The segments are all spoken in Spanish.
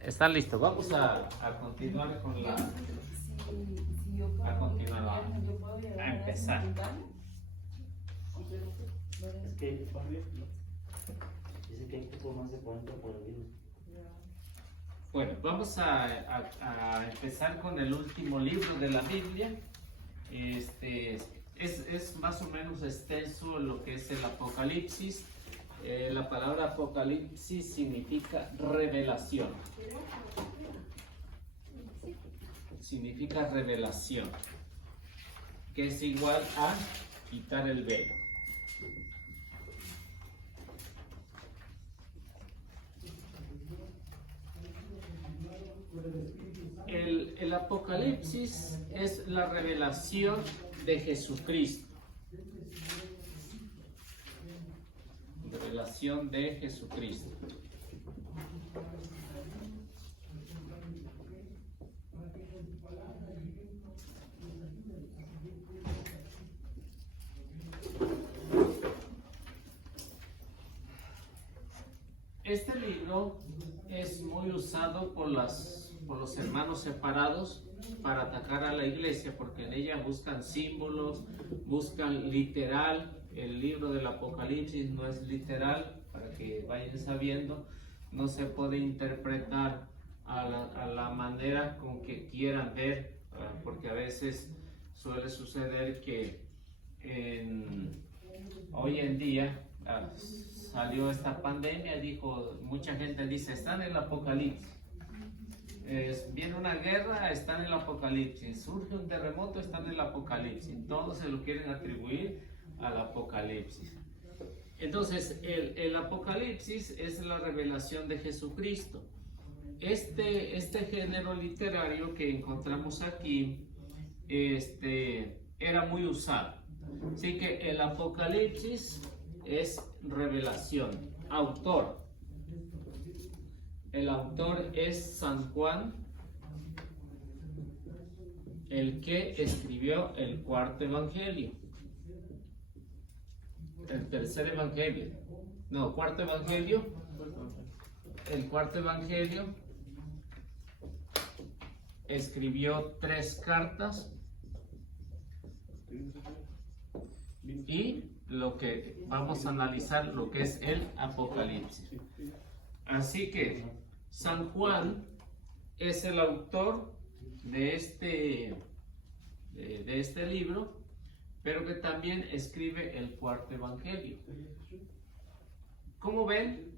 Está listo. Vamos a continuar con la. A continuar a empezar. Es que dice que hay poco más de 40 por ahí. Bueno, vamos a empezar con el último libro de la Biblia. Es más o menos extenso lo que es el Apocalipsis. La palabra Apocalipsis significa revelación. Significa revelación, que es igual a quitar el velo. El Apocalipsis es la revelación de Jesucristo. Revelación de Jesucristo. Este libro es muy usado por los hermanos separados para atacar a la iglesia, porque en ella buscan símbolos, buscan literal. El libro del Apocalipsis no es literal, para que vayan sabiendo, no se puede interpretar a la manera con que quieran ver, porque a veces suele suceder que hoy en día salió esta pandemia, mucha gente dice, está en el Apocalipsis. Viene una guerra, está en el Apocalipsis. Surge un terremoto, está en el Apocalipsis. Todos se lo quieren atribuir al Apocalipsis. Entonces, el Apocalipsis es la revelación de Jesucristo. Este género literario que encontramos aquí era muy usado. Así que el Apocalipsis es revelación. Autor. El autor es San Juan, el que escribió el cuarto evangelio. El tercer evangelio. No, cuarto evangelio. El cuarto evangelio escribió 3 cartas. Y lo que vamos a analizar, lo que es el Apocalipsis. Así que San Juan es el autor de este libro, pero que también escribe el cuarto evangelio. Como ven,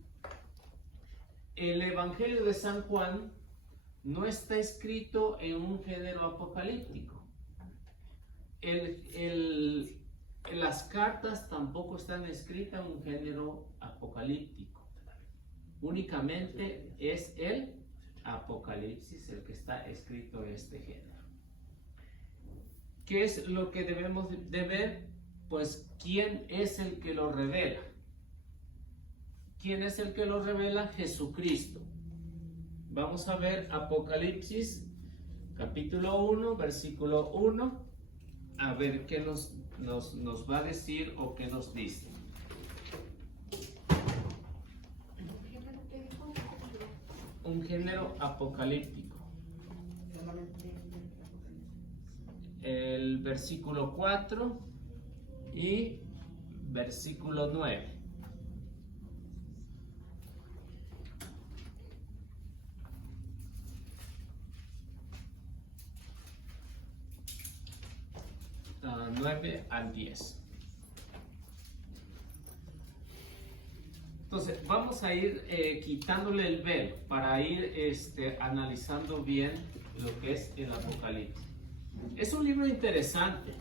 el evangelio de San Juan no está escrito en un género apocalíptico. Las cartas tampoco están escritas en un género apocalíptico. Únicamente es el Apocalipsis el que está escrito en este género. ¿Qué es lo que debemos de ver? Pues, ¿quién es el que lo revela? ¿Quién es el que lo revela? Jesucristo. Vamos a ver Apocalipsis, capítulo 1, versículo 1, a ver qué nos va a decir o qué nos dice. Un género apocalíptico. El versículo 4 y versículo 9. Uh, 9 al 10. Entonces, vamos a ir quitándole el velo para ir analizando bien lo que es el Apocalipsis. Es un libro interesante,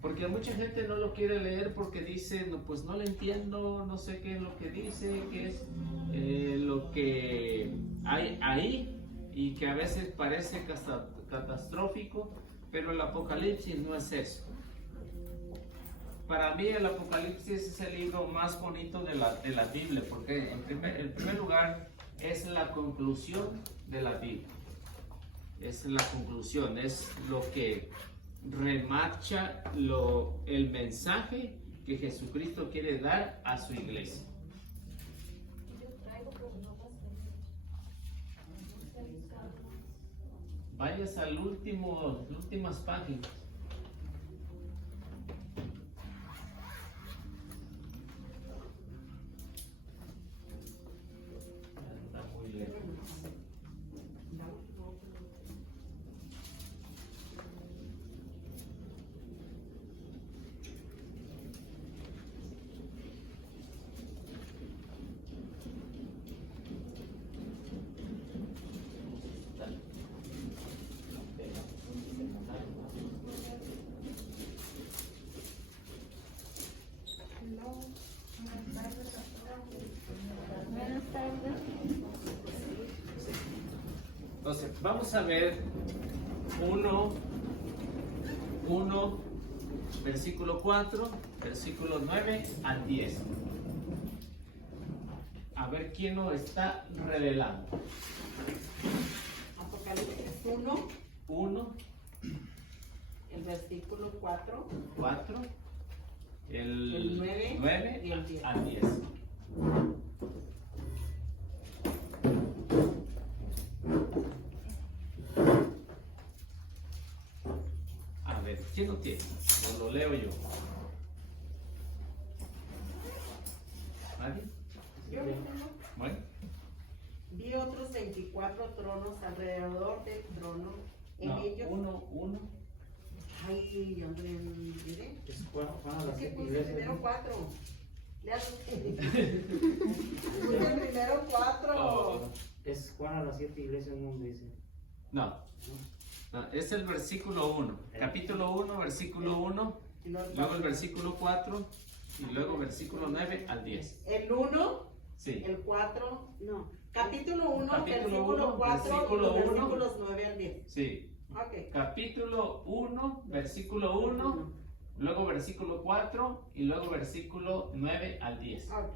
porque mucha gente no lo quiere leer porque dice, no, pues no lo entiendo, no sé qué es lo que dice, qué es lo que hay ahí, y que a veces parece catastrófico, pero el Apocalipsis no es eso. Para mí el Apocalipsis es el libro más bonito de la Biblia, porque en primer lugar es la conclusión de la Biblia. Es la conclusión, es lo que remarcha el mensaje que Jesucristo quiere dar a su iglesia. vayas al último, las últimas páginas. Está muy lejos. Entonces, vamos a ver 1, versículo 4, versículo 9 al 10. A ver quién nos está revelando. Apocalipsis 1, el versículo 4, 9 y el 10. al 10. A ver, ¿quién lo tiene? Lo leo yo. ¿Nadie? Yo lo tengo. Bueno, Vi otros 24 tronos alrededor del trono. En no, ellos. 1. Ay, yo no diré. Es Juan a las ¿Qué 7 puse iglesias. primero 4? Le hago. Puse primero 4. Oh. Es Juan a las 7 iglesias del mundo, dice. No, es el versículo 1. Capítulo 1, versículo 1, Y luego luego el versículo 4 y luego versículo 9 al 10. el 1, Sí. el 4, no. Capítulo 1, Capítulo versículo 1, 4 y versículo los 1. versículos 9 al 10. Sí. Ok. Capítulo 1, versículo 1, luego versículo 4 y luego versículo 9 al 10. Ok.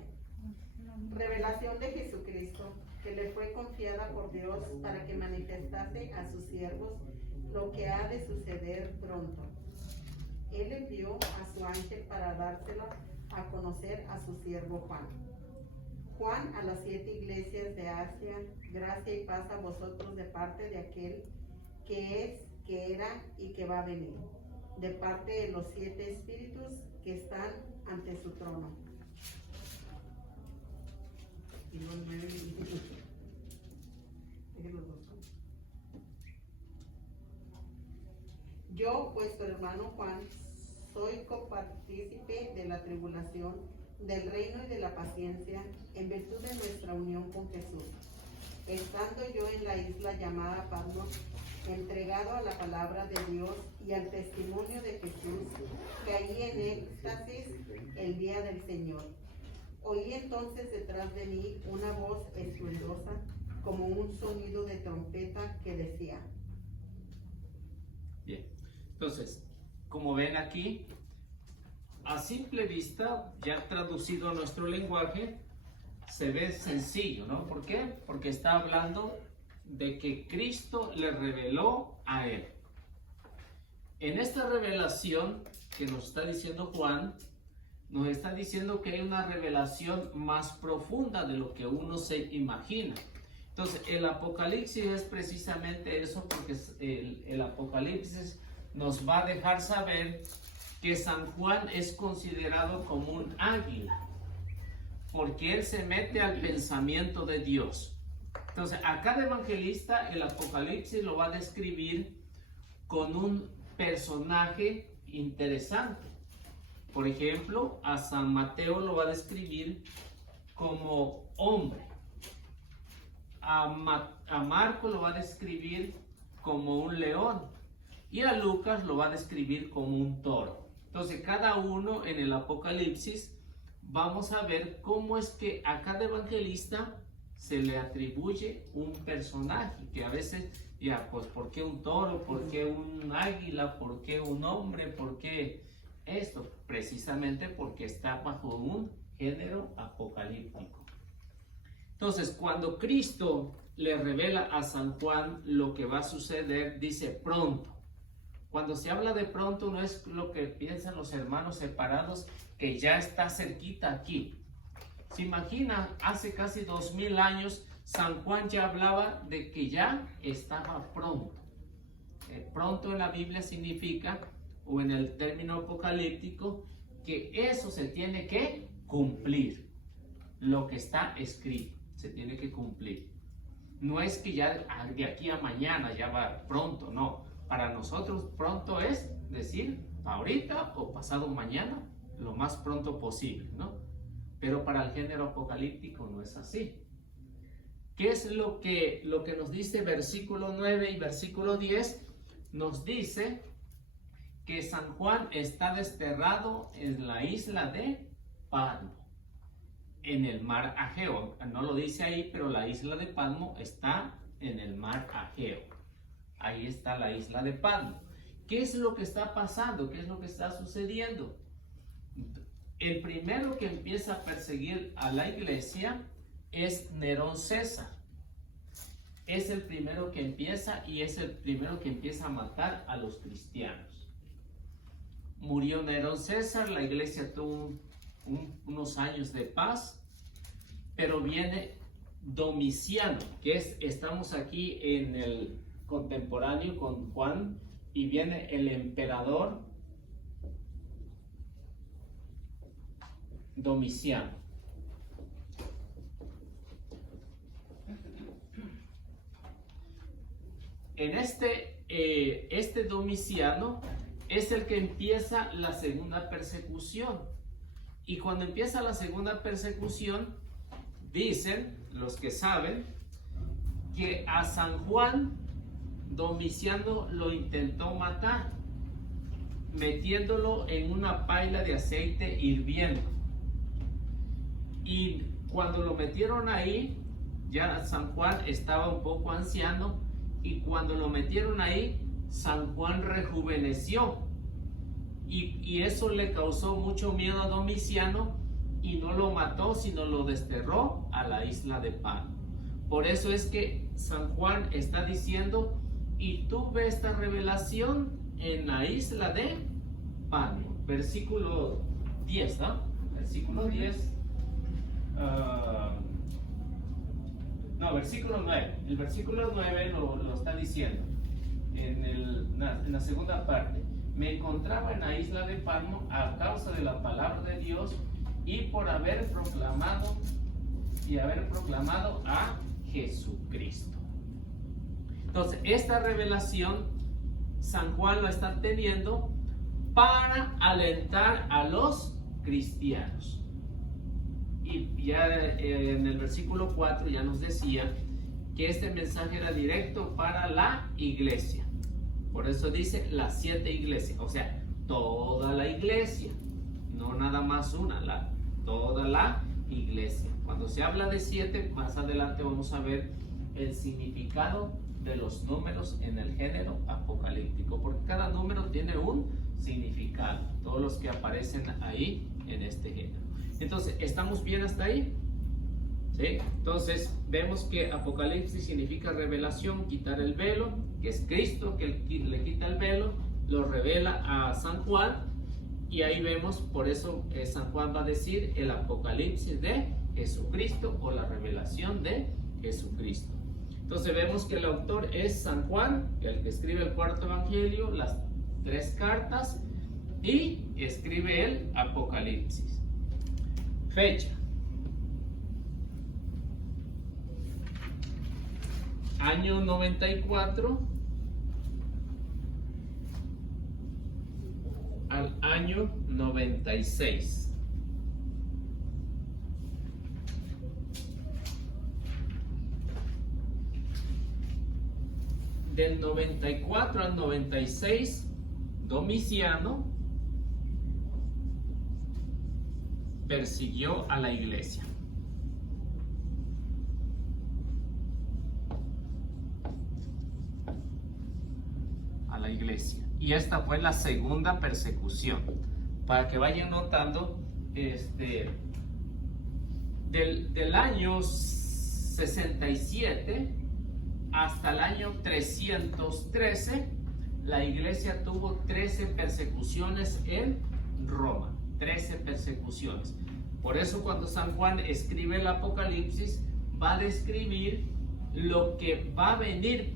Revelación de Jesucristo, que le fue confiada por Dios para que manifestase a sus siervos lo que ha de suceder pronto. Él envió a su ángel para dárselo a conocer a su siervo Juan. Juan a las 7 iglesias de Asia, gracia y paz a vosotros de parte de aquel que es, que era y que va a venir, de parte de los 7 espíritus que están ante su trono. Y los 9 Yo, vuestro hermano Juan, soy copartícipe de la tribulación, del reino y de la paciencia, en virtud de nuestra unión con Jesús. Estando yo en la isla llamada Patmos, entregado a la palabra de Dios y al testimonio de Jesús, caí en éxtasis el día del Señor. Oí entonces detrás de mí una voz estruendosa, como un sonido de trompeta que decía. Bien, entonces, como ven aquí, a simple vista, ya traducido a nuestro lenguaje, se ve sencillo, ¿no? ¿Por qué? Porque está hablando de que Cristo le reveló a él. En esta revelación que nos está diciendo Juan, nos está diciendo que hay una revelación más profunda de lo que uno se imagina. Entonces, el Apocalipsis es precisamente eso, porque el Apocalipsis nos va a dejar saber que San Juan es considerado como un águila, porque él se mete al pensamiento de Dios. Entonces, a cada evangelista el Apocalipsis lo va a describir con un personaje interesante. Por ejemplo, a San Mateo lo va a describir como hombre. A Marco lo va a describir como un león. Y a Lucas lo va a describir como un toro. Entonces, cada uno en el Apocalipsis vamos a ver cómo es que a cada evangelista se le atribuye un personaje, que a veces, ya, pues, ¿por qué un toro? ¿Por qué un águila? ¿Por qué un hombre? ¿Por qué esto? Precisamente porque está bajo un género apocalíptico. Entonces, cuando Cristo le revela a San Juan lo que va a suceder, dice pronto. Cuando se habla de pronto, no es lo que piensan los hermanos separados, que ya está cerquita aquí. Se imagina, hace casi 2000 años, San Juan ya hablaba de que ya estaba pronto. pronto en la Biblia significa, o en el término apocalíptico, que eso se tiene que cumplir. Lo que está escrito se tiene que cumplir. No es que ya de aquí a mañana ya va pronto, no. Para nosotros pronto es decir ahorita o pasado mañana, lo más pronto posible, ¿no? Pero para el género apocalíptico no es así. ¿Qué es lo que nos dice versículo 9 y versículo 10? Nos dice que San Juan está desterrado en la isla de Patmos, en el mar Ageo. No lo dice ahí, pero la isla de Patmos está en el mar Ageo. Ahí está la isla de Patmos. ¿Qué es lo que está pasando? ¿Qué es lo que está sucediendo? El primero que empieza a perseguir a la iglesia es Nerón César. Es el primero que empieza y es el primero que empieza a matar a los cristianos. Murió Nerón César, la iglesia tuvo unos años de paz, pero viene Domiciano, estamos aquí en el contemporáneo con Juan, y viene el emperador Domiciano. En este Domiciano es el que empieza la segunda persecución. Y cuando empieza la segunda persecución, dicen los que saben que a San Juan Domiciano lo intentó matar, metiéndolo en una paila de aceite hirviendo. Y cuando lo metieron ahí, ya San Juan estaba un poco anciano, y cuando lo metieron ahí, San Juan rejuveneció. Y eso le causó mucho miedo a Domiciano, y no lo mató, sino lo desterró a la isla de Patmos. Por eso es que San Juan está diciendo, y tuve esta revelación en la isla de Patmos. Versículo 10, ¿no? Versículo 10. Versículo 9. El versículo 9 lo está diciendo en la segunda parte. Me encontraba en la isla de Patmos a causa de la palabra de Dios y por haber proclamado a Jesucristo. Entonces, esta revelación San Juan la está teniendo para alentar a los cristianos. Y ya en el versículo 4 ya nos decía que este mensaje era directo para la iglesia. Por eso dice las 7 iglesias, o sea, toda la iglesia, no nada más una, toda la iglesia. Cuando se habla de 7, más adelante vamos a ver el significado de los números en el género apocalíptico, porque cada número tiene un significado, todos los que aparecen ahí en este género. Entonces, ¿estamos bien hasta ahí? ¿Sí? Entonces, vemos que Apocalipsis significa revelación, quitar el velo, que es Cristo que le quita el velo, lo revela a San Juan, y ahí vemos, por eso San Juan va a decir el Apocalipsis de Jesucristo, o la revelación de Jesucristo. Entonces vemos que el autor es San Juan, el que escribe el cuarto evangelio, las 3 cartas, y escribe el Apocalipsis. Fecha: año 94 al año 96. Del 94 al 96, Domiciano persiguió a la iglesia. Y esta fue la segunda persecución. Para que vayan notando, del año 67 hasta el año 313, la iglesia tuvo 13 persecuciones en Roma. 13 persecuciones. Por eso cuando San Juan escribe el Apocalipsis, va a describir lo que va a venir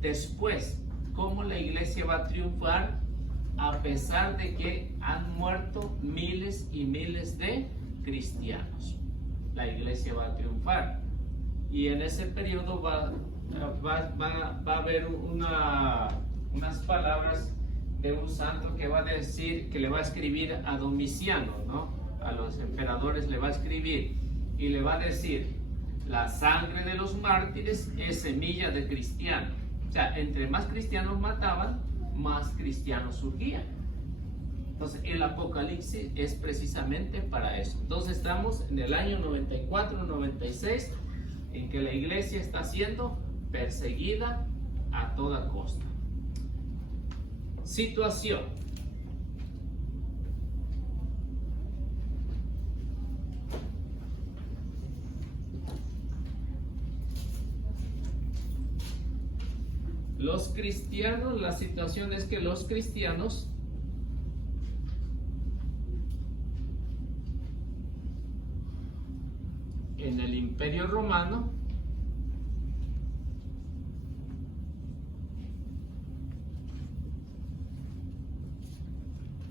después, cómo la iglesia va a triunfar a pesar de que han muerto miles y miles de cristianos. La iglesia va a triunfar. Y en ese periodo va a haber unas palabras de un santo que va a decir, que le va a escribir a Domiciano, ¿no? A los emperadores le va a escribir y le va a decir: la sangre de los mártires es semilla de cristiano. O sea, entre más cristianos mataban, más cristianos surgían. Entonces, el Apocalipsis es precisamente para eso. Entonces, estamos en el año 94-96, en que la iglesia está siendo perseguida a toda costa. Situación. Los cristianos, la situación es que los cristianos en el Imperio Romano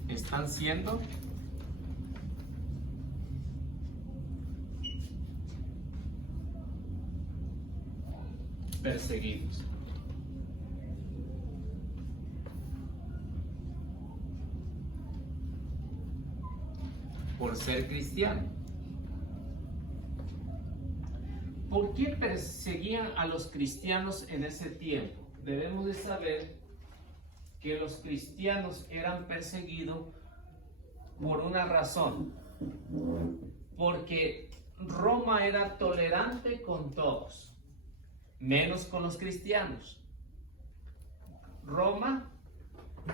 están siendo perseguidos. Por ser cristiano. ¿Por qué perseguían a los cristianos en ese tiempo? Debemos de saber que los cristianos eran perseguidos por una razón. Porque Roma era tolerante con todos, menos con los cristianos. Roma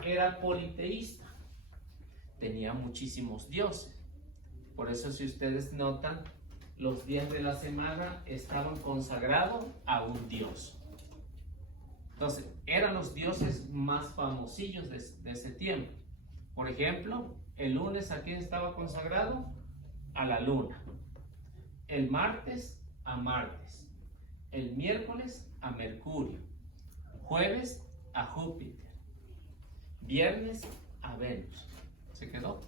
era politeísta, tenía muchísimos dioses. Por eso, si ustedes notan, los días de la semana estaban consagrados a un dios. Entonces, eran los dioses más famosillos de ese tiempo. Por ejemplo, el lunes, ¿a quién estaba consagrado? A la luna. El martes, a Martes. El miércoles, a Mercurio. Jueves, a Júpiter. Viernes, a Venus. ¿Se quedó?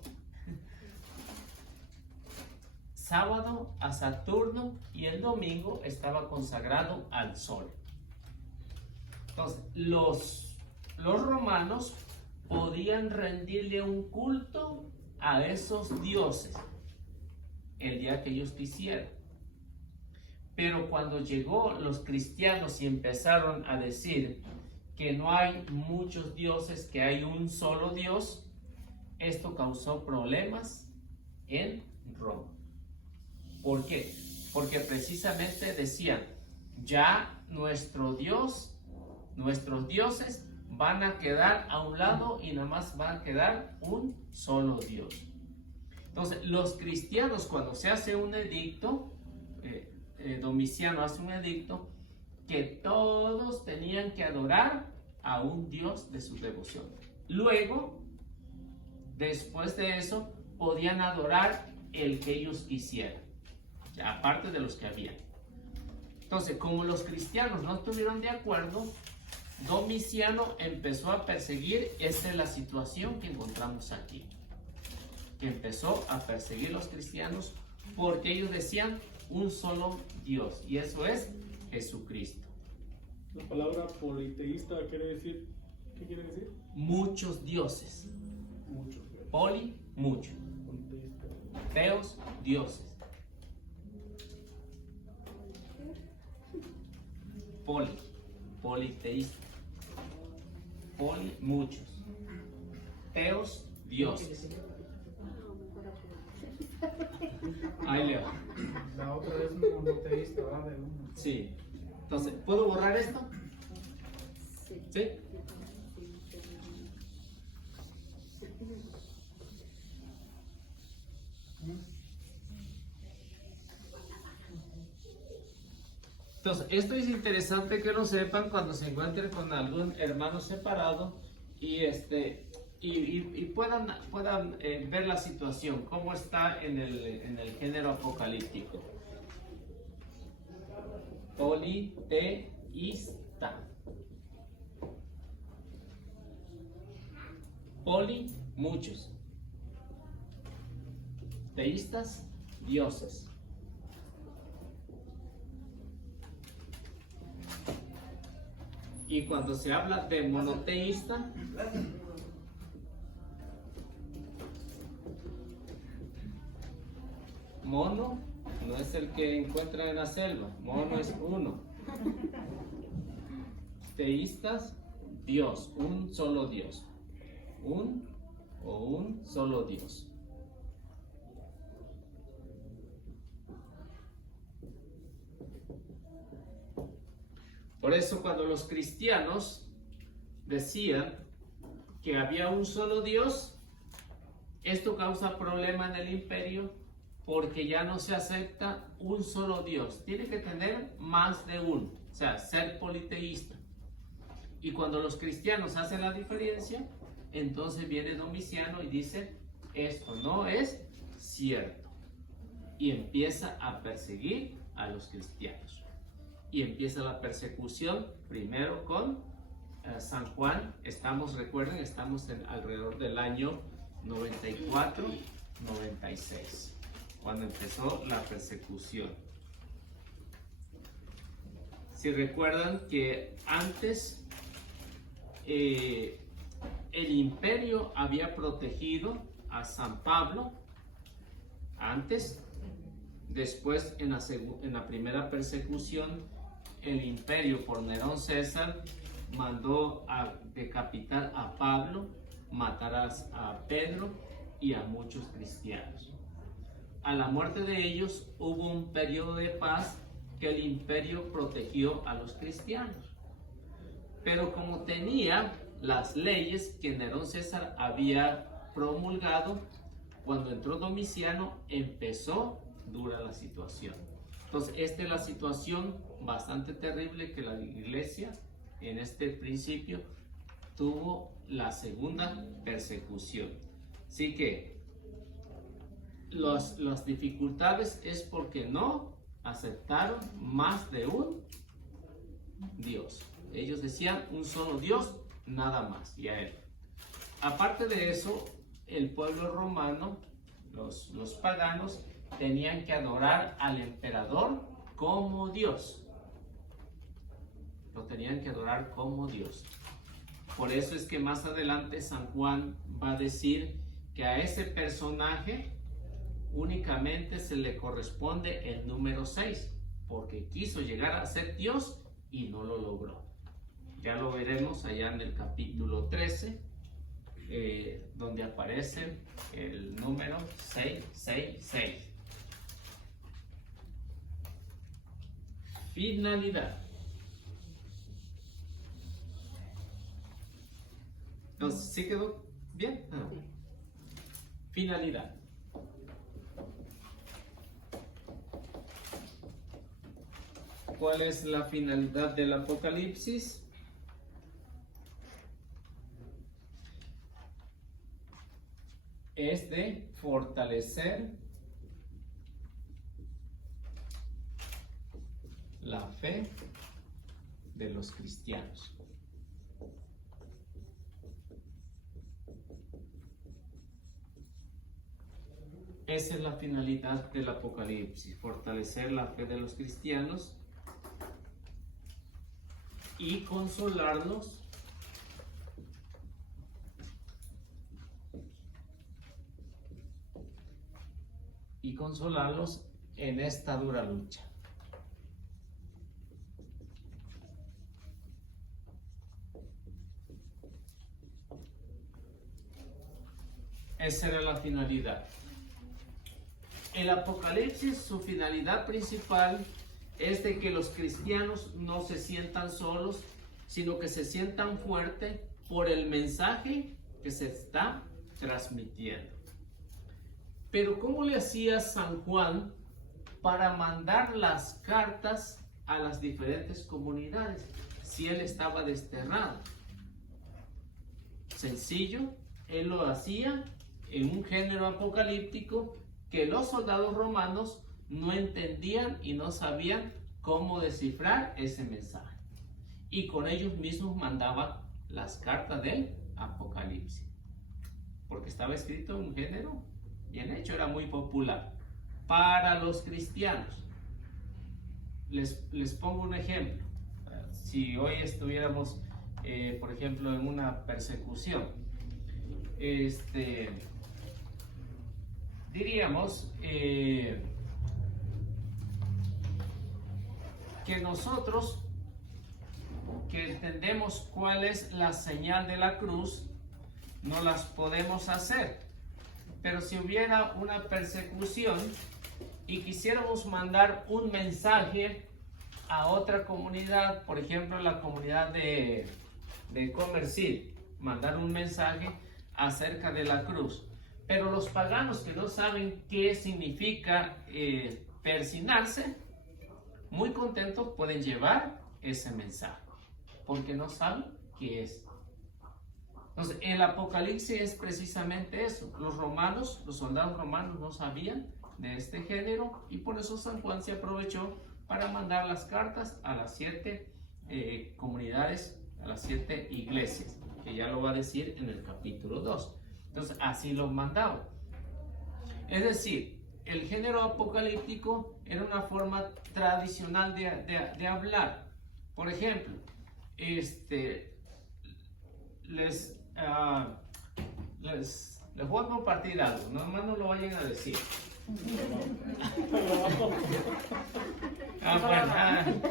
Sábado a Saturno y el domingo estaba consagrado al Sol. Entonces, los romanos podían rendirle un culto a esos dioses el día que ellos quisieran. Pero cuando llegó los cristianos y empezaron a decir que no hay muchos dioses, que hay un solo Dios, esto causó problemas en Roma. ¿Por qué? Porque precisamente decían, ya nuestros dioses van a quedar a un lado y nada más va a quedar un solo Dios. Entonces, los cristianos, cuando se hace un edicto, Domiciano hace un edicto, que todos tenían que adorar a un Dios de su devoción. Luego, después de eso, podían adorar el que ellos quisieran, aparte de los que habían. Entonces, como los cristianos no estuvieron de acuerdo, Domiciano empezó a perseguir. Esa es la situación que encontramos aquí, que empezó a perseguir a los cristianos porque ellos decían un solo Dios, y eso es Jesucristo. La palabra politeísta quiere decir, ¿qué quiere decir? Muchos dioses. Muchos. Poli, mucho. Politeísta. Teos, dioses. Politeísta. Poli, muchos. Teos, dioses. Ahí leo. La otra es monoteísta, ¿verdad? Sí. Entonces, ¿puedo borrar esto? ¿Sí? Entonces, esto es interesante que lo sepan cuando se encuentren con algún hermano separado y puedan ver la situación, cómo está en el género apocalíptico. Politeísta. Poli, muchos. Teístas, dioses. Y cuando se habla de monoteísta, mono no es el que encuentra en la selva, mono es uno. Teístas, Dios, un solo Dios. Un solo Dios. Por eso cuando los cristianos decían que había un solo Dios, esto causa problema en el imperio porque ya no se acepta un solo Dios. Tiene que tener más de uno, o sea, ser politeísta. Y cuando los cristianos hacen la diferencia, entonces viene Domiciano y dice, esto no es cierto. Y empieza a perseguir a los cristianos. Y empieza la persecución primero con San Juan. Recuerden, estamos alrededor del año 94, 96, cuando empezó la persecución. Si recuerdan que antes el imperio había protegido a San Pablo, después en la primera persecución, el imperio por Nerón César mandó a decapitar a Pablo, matar a Pedro y a muchos cristianos. A la muerte de ellos hubo un periodo de paz que el imperio protegió a los cristianos. Pero como tenía las leyes que Nerón César había promulgado, cuando entró Domiciano empezó dura la situación. Entonces, esta es la situación bastante terrible que la iglesia en este principio tuvo la segunda persecución. Así que las dificultades es porque no aceptaron más de un Dios. Ellos decían un solo Dios, nada más, y a él. Aparte de eso, el pueblo romano, los paganos, tenían que adorar al emperador como Dios. Lo tenían que adorar como Dios. Por eso es que más adelante San Juan va a decir que a ese personaje únicamente se le corresponde el número 6, porque quiso llegar a ser Dios y no lo logró. Ya lo veremos allá en el capítulo 13, donde aparece el número 666. Finalidad. Entonces, ¿sí quedó bien? Finalidad. ¿Cuál es la finalidad del Apocalipsis? Es de fortalecer la fe de los cristianos. Esa es la finalidad del Apocalipsis, fortalecer la fe de los cristianos y consolarlos en esta dura lucha. Esa era la finalidad. El Apocalipsis, su finalidad principal es de que los cristianos no se sientan solos, sino que se sientan fuertes por el mensaje que se está transmitiendo. Pero ¿cómo le hacía San Juan para mandar las cartas a las diferentes comunidades si él estaba desterrado? Sencillo, él lo hacía en un género apocalíptico que los soldados romanos no entendían y no sabían cómo descifrar ese mensaje. Y con ellos mismos mandaban las cartas del Apocalipsis. porque estaba escrito en un género bien hecho, era muy popular para los cristianos. Les pongo un ejemplo. Si hoy estuviéramos, por ejemplo, en una persecución, diríamos que nosotros, que entendemos cuál es la señal de la cruz, no las podemos hacer. Pero si hubiera una persecución y quisiéramos mandar un mensaje a otra comunidad, por ejemplo la comunidad de Comercil, mandar un mensaje acerca de la cruz, pero los paganos que no saben qué significa persignarse, muy contentos pueden llevar ese mensaje, porque no saben qué es. Entonces, el Apocalipsis es precisamente eso. Los soldados romanos no sabían de este género y por eso San Juan se aprovechó para mandar las cartas a las 7 comunidades, a las 7 iglesias, que ya lo va a decir en el capítulo 2. Entonces, así los mandaba. Es decir, el género apocalíptico era una forma tradicional de hablar. Por ejemplo, les voy a compartir algo, nomás no lo vayan a decir.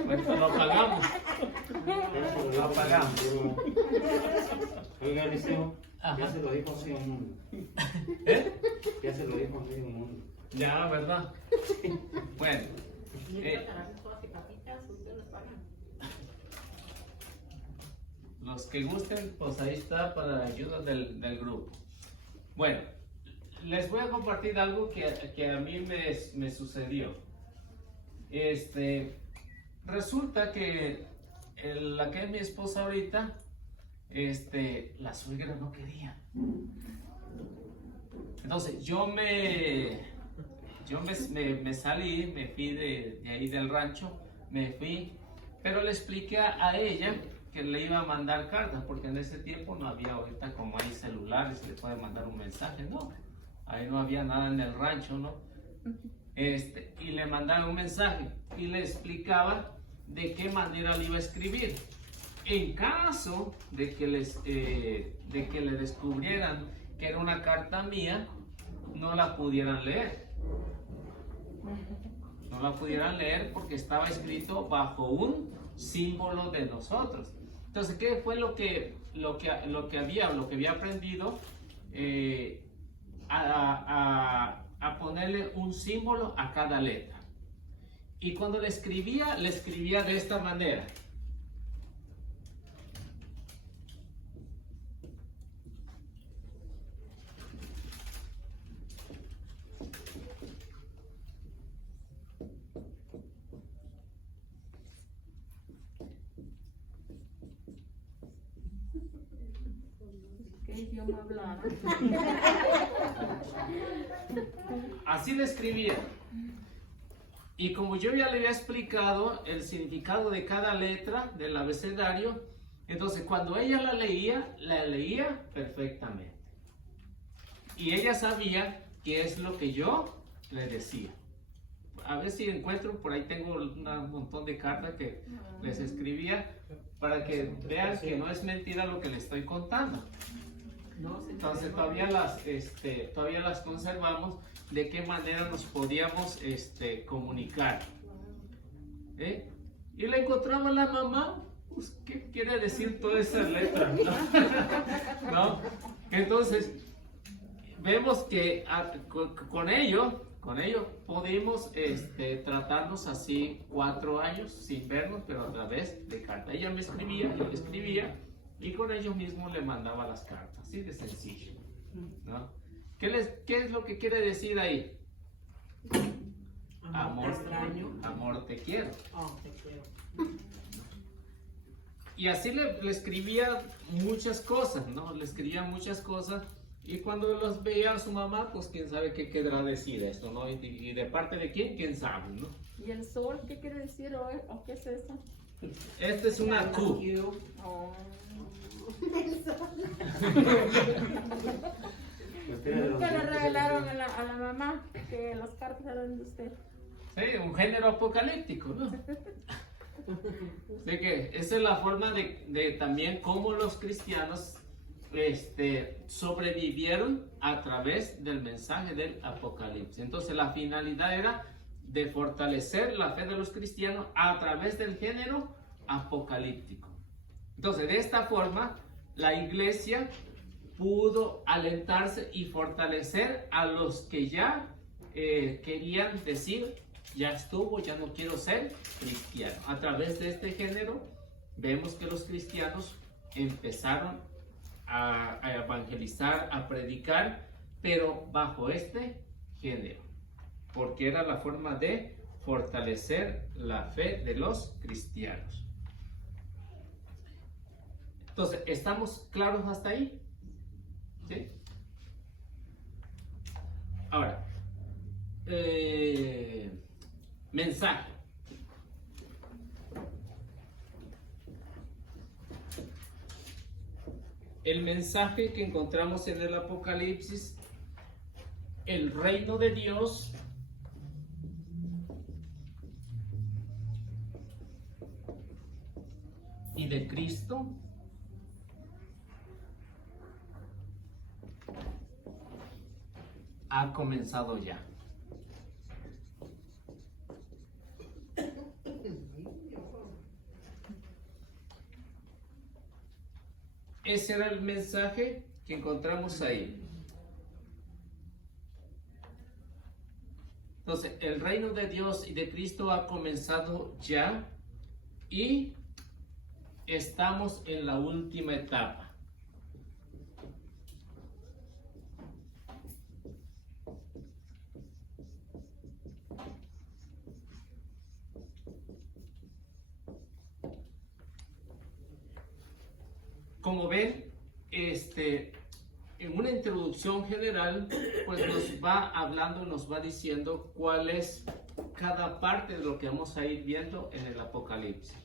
Pues lo pagamos. Lo pagamos. Oiga, Eliseo, Ajá. ya se lo dijo medio mundo. Ya se lo dijo medio mundo. Ya, ¿verdad? Bueno. Los que gusten, pues ahí está para la ayuda del grupo. Bueno, les voy a compartir algo que a mí me sucedió. Resulta que la que es mi esposa ahorita, la suegra no quería. Entonces yo me salí, me fui de ahí del rancho, me fui, pero le expliqué a ella que le iba a mandar cartas, porque en ese tiempo no había, ahorita como hay celulares, se le puede mandar un mensaje, no, ahí no había nada en el rancho, ¿no? Y le mandaba un mensaje y le explicaba de qué manera le iba a escribir. En caso de que le descubrieran que era una carta mía, no la pudieran leer. No la pudieran leer porque estaba escrito bajo un símbolo de nosotros. Entonces, ¿qué fue lo que había aprendido? A ponerle un símbolo a cada letra. Y cuando le escribía de esta manera. ¿Qué idioma hablaba? Así le escribía. Y como yo ya le había explicado el significado de cada letra del abecedario, entonces cuando ella la leía perfectamente. Y ella sabía qué es lo que yo le decía. A ver si encuentro, por ahí tengo un montón de cartas que les escribía para que vean que no es mentira lo que les estoy contando. Entonces todavía las conservamos, de qué manera nos podíamos comunicar. Y le encontraba la mamá, pues, ¿qué quiere decir todas esas letras? ¿No? Entonces vemos que con ello pudimos tratarnos así 4 años sin vernos, pero a través de carta. Ella me escribía, yo le escribía, y con ellos mismos le mandaba las cartas, así de sencillo, ¿no? ¿Qué es lo que quiere decir ahí? Amor, amor, te quiero. Oh, te quiero. Y así le escribía muchas cosas, ¿no? Le escribía muchas cosas, y cuando los veía a su mamá, pues quién sabe qué querrá decir esto, ¿no? Y de parte de quién sabe, ¿no? ¿Y el sol qué quiere decir hoy? ¿O qué es eso? Esta es una Q. Oh. Nunca le revelaron a la mamá que las cartas eran de usted. Sí, un género apocalíptico, ¿no? Así que esa es la forma de también cómo los cristianos sobrevivieron a través del mensaje del Apocalipsis. Entonces la finalidad era de fortalecer la fe de los cristianos a través del género apocalíptico. Entonces de esta forma la iglesia pudo alentarse y fortalecer a los que ya querían decir, ya estuvo, ya no quiero ser cristiano. A través de este género vemos que los cristianos empezaron a evangelizar, a predicar, pero bajo este género, porque era la forma de fortalecer la fe de los cristianos. Entonces, ¿estamos claros hasta ahí? ¿Sí? Ahora, mensaje. El mensaje que encontramos en el Apocalipsis, el reino de Dios y de Cristo ha comenzado ya. Ese era el mensaje que encontramos ahí. Entonces, el reino de Dios y de Cristo ha comenzado ya y estamos en la última etapa. Como ven, en una introducción general, pues nos va hablando, nos va diciendo cuál es cada parte de lo que vamos a ir viendo en el Apocalipsis.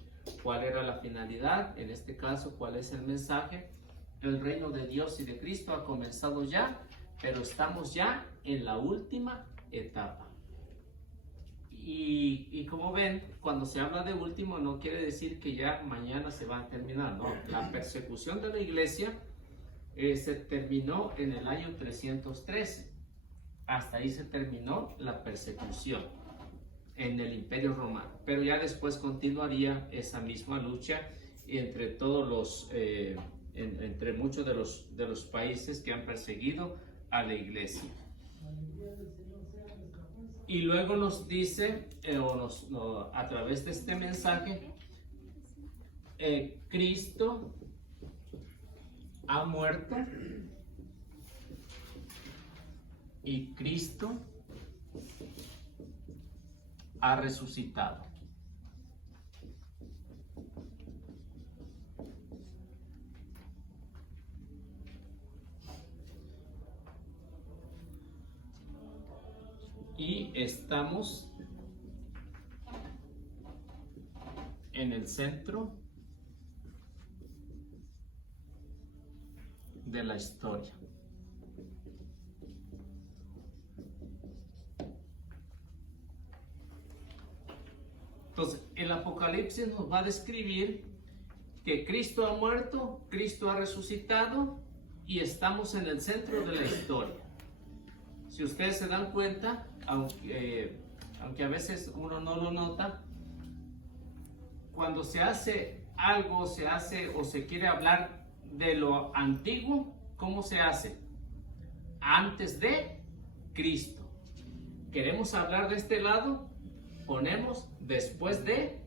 Cuál era la finalidad, en este caso, cuál es el mensaje. El reino de Dios y de Cristo ha comenzado ya, pero estamos ya en la última etapa. Y como ven, cuando se habla de último no quiere decir que ya mañana se va a terminar, no. La persecución de la iglesia se terminó en el año 313. Hasta ahí se terminó la persecución en el Imperio Romano. Pero ya después continuaría esa misma lucha entre todos los, entre muchos de los países que han perseguido a la iglesia. Y luego nos dice, a través de este mensaje, Cristo ha muerto y Cristo ha resucitado. Y estamos en el centro de la historia. Entonces, el Apocalipsis nos va a describir que Cristo ha muerto, Cristo ha resucitado y estamos en el centro de la historia. Si ustedes se dan cuenta, aunque a veces uno no lo nota, cuando se hace algo, se hace o se quiere hablar de lo antiguo, ¿cómo se hace? Antes de Cristo. Queremos hablar de este lado, ponemos después de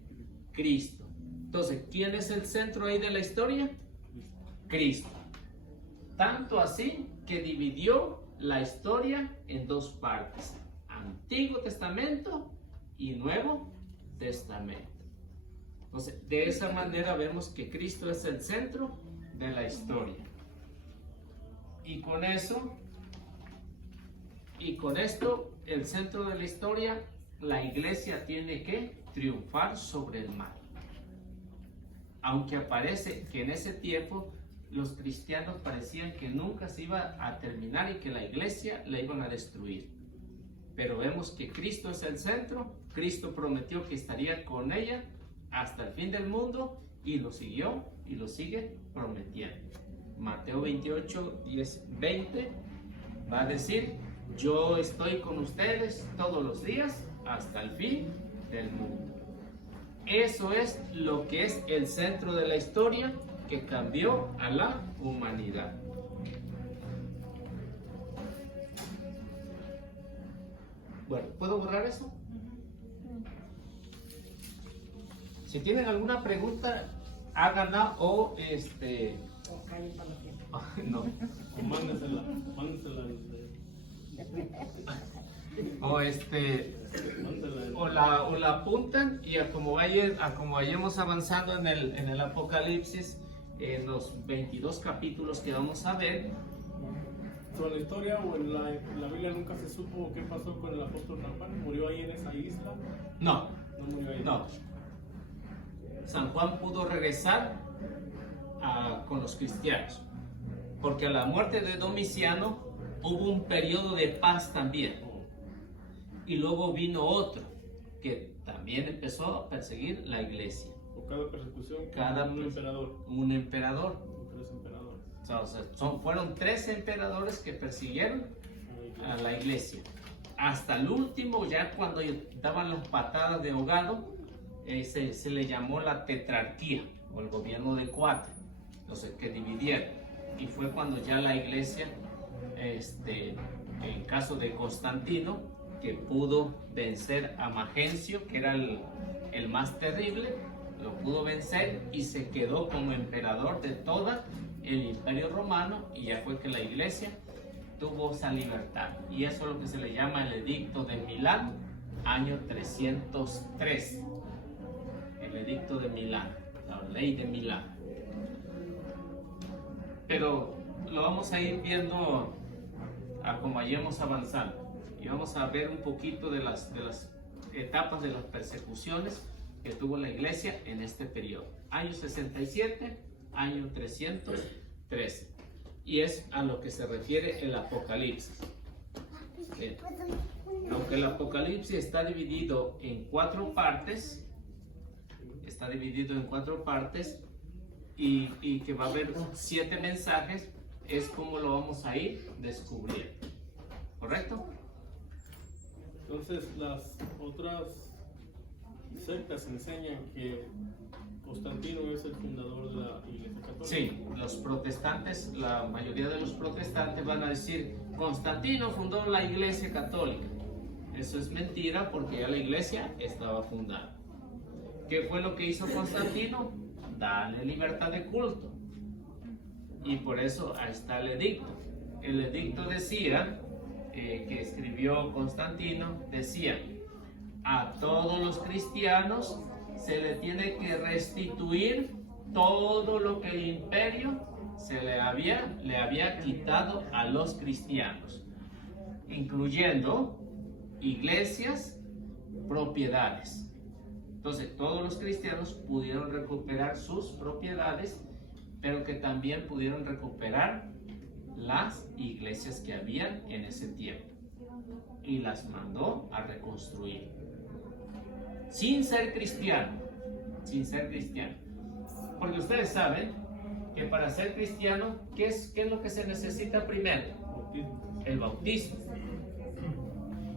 Cristo. Entonces, ¿quién es el centro ahí de la historia? Cristo. Tanto así que dividió la historia en dos partes: Antiguo Testamento y Nuevo Testamento. Entonces, de esa manera vemos que Cristo es el centro de la historia. Y con esto, el centro de la historia, la iglesia tiene que triunfar sobre el mal. Aunque aparece que en ese tiempo los cristianos parecían que nunca se iba a terminar y que la iglesia la iban a destruir. Pero vemos que Cristo es el centro, Cristo prometió que estaría con ella hasta el fin del mundo y lo siguió y lo sigue prometiendo. Mateo 28, 10, 20 va a decir: yo estoy con ustedes todos los días hasta el fin del mundo. Eso es lo que es el centro de la historia que cambió a la humanidad. Bueno, ¿puedo borrar eso? Si tienen alguna pregunta, háganla o no. O mándesela. Mándesela. O la apuntan y a como vayamos avanzando en el Apocalipsis, en los 22 capítulos que vamos a ver. ¿En la historia o en la Biblia nunca se supo qué pasó con el apóstol San Juan? ¿Murió ahí en esa isla? No, No murió ahí. no. San Juan pudo regresar con los cristianos, porque a la muerte de Domiciano hubo un periodo de paz también, y luego vino otro que también empezó a perseguir la iglesia. O cada persecución, un emperador. Un emperador. 3 emperadores. O sea, fueron 3 emperadores que persiguieron a la iglesia. Hasta el último, ya cuando daban las patadas de ahogado, se le llamó la tetrarquía, o el gobierno de 4, entonces que dividieron. Y fue cuando ya la iglesia, en caso de Constantino, que pudo vencer a Magencio, que era el más terrible, lo pudo vencer y se quedó como emperador de todo el imperio romano, y ya fue que la iglesia tuvo esa libertad. Y eso es lo que se le llama el Edicto de Milán, año 303. El Edicto de Milán, la ley de Milán. Pero lo vamos a ir viendo a como vayamos avanzando, y vamos a ver un poquito de las etapas de las persecuciones que tuvo la iglesia en este periodo. Año 67, año 313. Y es a lo que se refiere el Apocalipsis. Aunque el Apocalipsis está dividido en 4 partes, y que va a haber 7 mensajes, es como lo vamos a ir descubriendo. ¿Correcto? Entonces, las otras sectas enseñan que Constantino es el fundador de la Iglesia Católica. Sí, los protestantes, la mayoría de los protestantes van a decir: Constantino fundó la Iglesia Católica. Eso es mentira, porque ya la iglesia estaba fundada. ¿Qué fue lo que hizo Constantino? Darle libertad de culto. Y por eso ahí está el edicto. El edicto decía, que escribió Constantino, decía: a todos los cristianos se le tiene que restituir todo lo que el imperio le había quitado a los cristianos, incluyendo iglesias, propiedades. Entonces todos los cristianos pudieron recuperar sus propiedades, pero que también pudieron recuperar las iglesias que habían en ese tiempo, y las mandó a reconstruir sin ser cristiano, porque ustedes saben que para ser cristiano, ¿qué es lo que se necesita primero? El bautismo.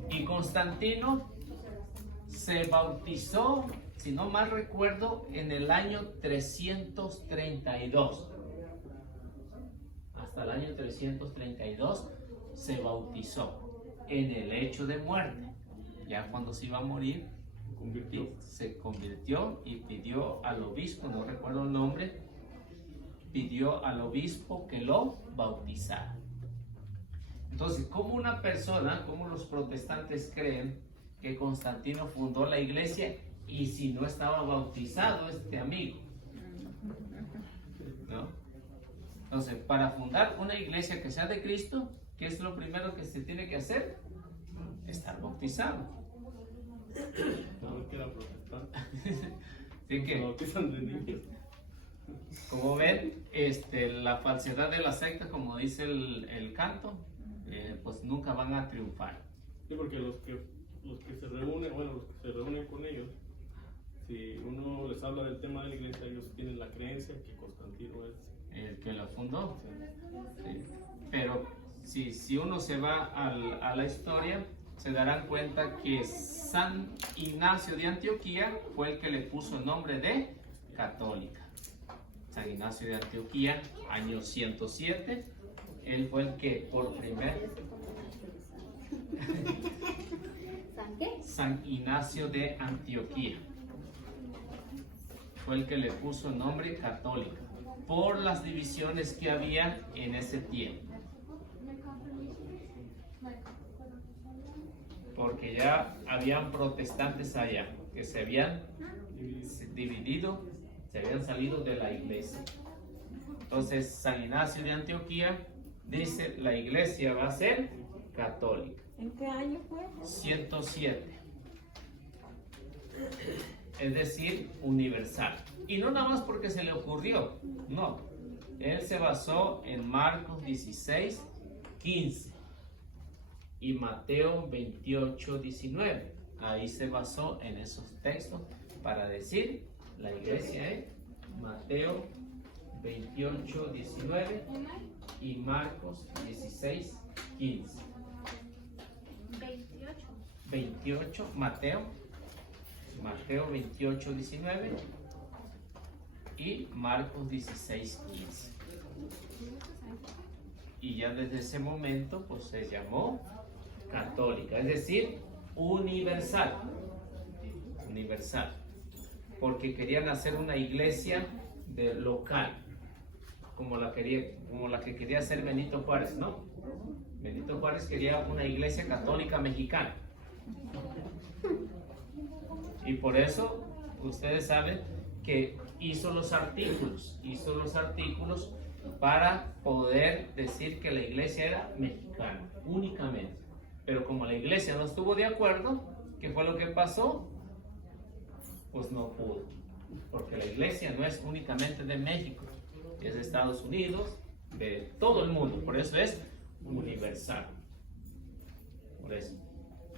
Y Constantino se bautizó, si no mal recuerdo, en el año 332. Hasta el año 332 se bautizó en el lecho de muerte. Ya cuando se iba a morir, se convirtió y pidió al obispo, no recuerdo el nombre, pidió al obispo que lo bautizara. Entonces, ¿cómo una persona, cómo los protestantes creen que Constantino fundó la iglesia y si no estaba bautizado este amigo? ¿No? Entonces, para fundar una iglesia que sea de Cristo, ¿qué es lo primero que se tiene que hacer? Estar bautizado. No, que era protestante. Así Se que, bautizan de niños. Como ven, la falsedad de la secta, como dice el canto, pues nunca van a triunfar. Sí, porque los que se reúnen, bueno, los que se reúnen con ellos, si uno les habla del tema de la iglesia, ellos tienen la creencia que Constantino es El que la fundó. Sí. Pero si uno se va a la historia, se darán cuenta que San Ignacio de Antioquía fue el que le puso el nombre de católica. San Ignacio de Antioquía, año 107, él fue el que por ¿San qué? San Ignacio de Antioquía fue el que le puso el nombre católica por las divisiones que había en ese tiempo. Porque ya habían protestantes allá que se habían dividido, se habían salido de la iglesia. Entonces San Ignacio de Antioquía dice: la iglesia va a ser católica. ¿En qué año fue? 107. Es decir, universal. Y no nada más porque se le ocurrió, no. Él se basó en Marcos 16, 15 y Mateo 28, 19. Ahí se basó en esos textos para decir: la iglesia es Mateo 28, 19 y Marcos 16, 15. 28, Mateo 28, 19 y Marcos 16, 15. Y ya desde ese momento pues se llamó católica, es decir, universal, porque querían hacer una iglesia local, como la que quería hacer Benito Juárez, ¿no? Benito Juárez quería una iglesia católica mexicana. Y por eso ustedes saben que hizo los artículos para poder decir que la iglesia era mexicana, únicamente. Pero como la iglesia no estuvo de acuerdo, ¿qué fue lo que pasó? Pues no pudo, porque la iglesia no es únicamente de México, es de Estados Unidos, de todo el mundo, por eso es universal. Por eso.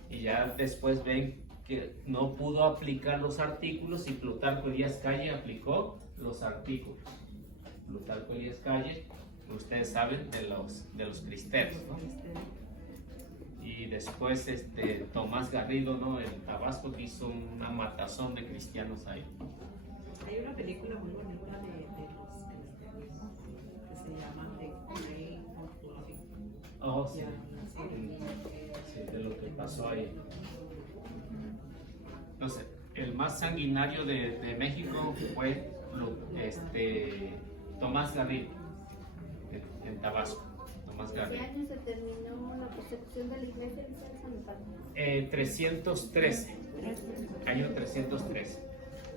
Y ya después ven que no pudo aplicar los artículos y Plutarco Elías Calle aplicó los artículos. Plutarco Elías Calle, ustedes saben, de los cristeros, ¿no? Y después Tomás Garrido, ¿no? En Tabasco, que hizo una matazón de cristianos ahí. Hay una película muy bonita de los cristianos que se llama The Reign of Loving. Oh, sí. Sí. Sí, de lo que pasó ahí. Entonces, el más sanguinario de México fue Tomás Garrido, en Tabasco. Tomás ¿En qué Garrido. año se terminó la persecución de la iglesia en San Pablo? 313, año 313.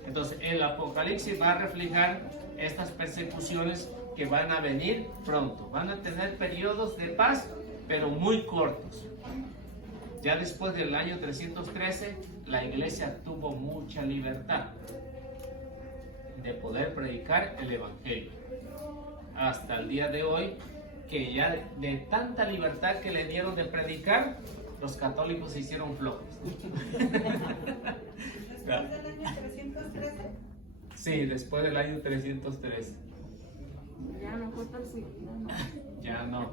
Entonces, el Apocalipsis va a reflejar estas persecuciones que van a venir pronto. Van a tener periodos de paz, pero muy cortos. Ya después del año 313, la iglesia tuvo mucha libertad de poder predicar el Evangelio. Hasta el día de hoy, que ya de tanta libertad que le dieron de predicar, los católicos se hicieron flojos. ¿Después del año 313? Sí, después del año 313. Ya no fue perseguido, ¿no? Ya no.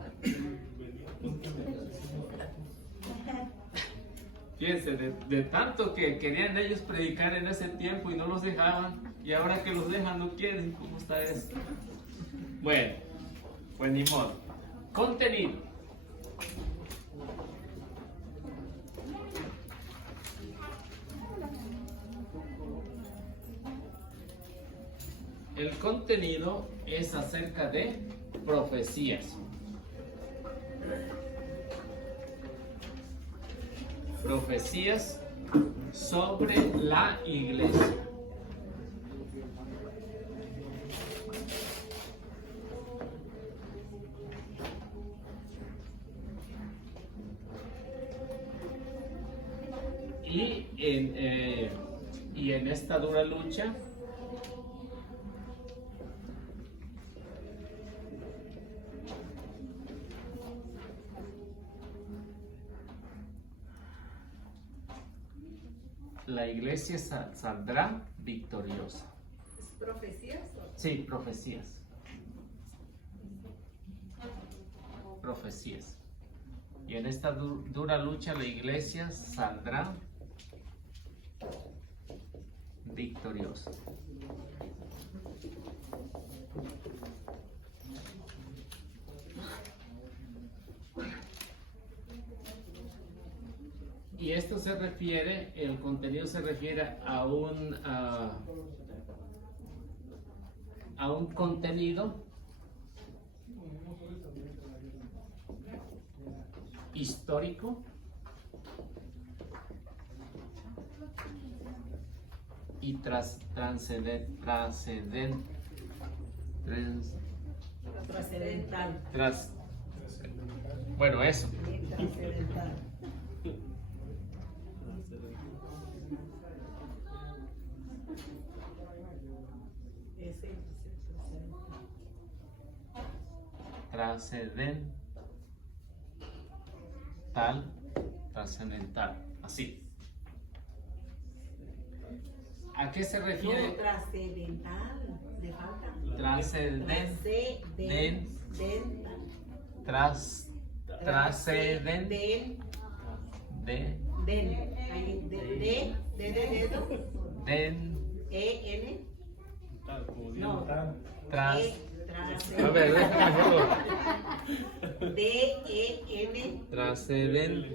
Fíjense, de tanto que querían ellos predicar en ese tiempo y no los dejaban, y ahora que los dejan no quieren. ¿Cómo está eso? Bueno, pues ni modo. Contenido. El contenido es acerca de profecías. Profecías sobre la iglesia. Y en esta dura lucha la iglesia saldrá victoriosa. ¿Es profecías? Sí, profecías. Profecías. Y en esta dura lucha la iglesia saldrá victoriosa. Y esto se refiere, el contenido se refiere a un contenido histórico y Trascendental. bueno, eso. Trascendental. Ese Trascendental, así. ¿A qué se no, refiere? trascendental. Le falta. Trascendent, trascendent, de, Ahí, de dedo, den, E-N, Tal, como digo. no, tras. E, A ver, déjame verlo. D-E-N, Trascendent,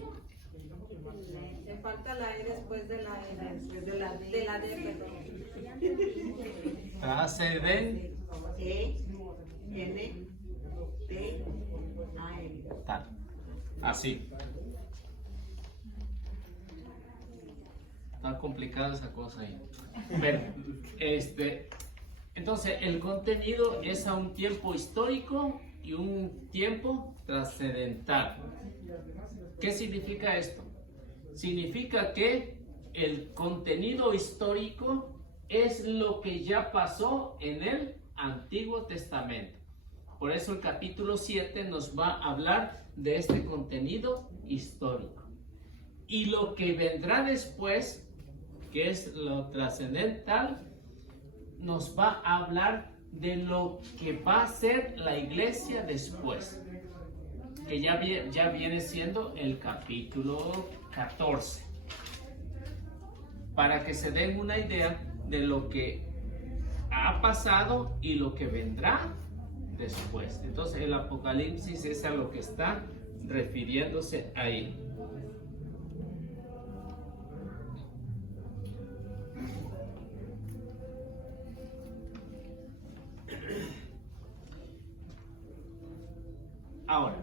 Le falta la E después de la E. después de la D, perdón. trascendent, E-N, T-A-L. tal. Así. Está complicada esa cosa ahí. Pero, entonces, el contenido es a un tiempo histórico y un tiempo trascendental. ¿Qué significa esto? Significa que el contenido histórico es lo que ya pasó en el Antiguo Testamento. Por eso el capítulo 7 nos va a hablar de este contenido histórico. Y lo que vendrá después, que es lo trascendental, nos va a hablar de lo que va a ser la iglesia después, que ya viene siendo el capítulo 14, para que se den una idea de lo que ha pasado y lo que vendrá después. Entonces el Apocalipsis es a lo que está refiriéndose ahí. Ahora,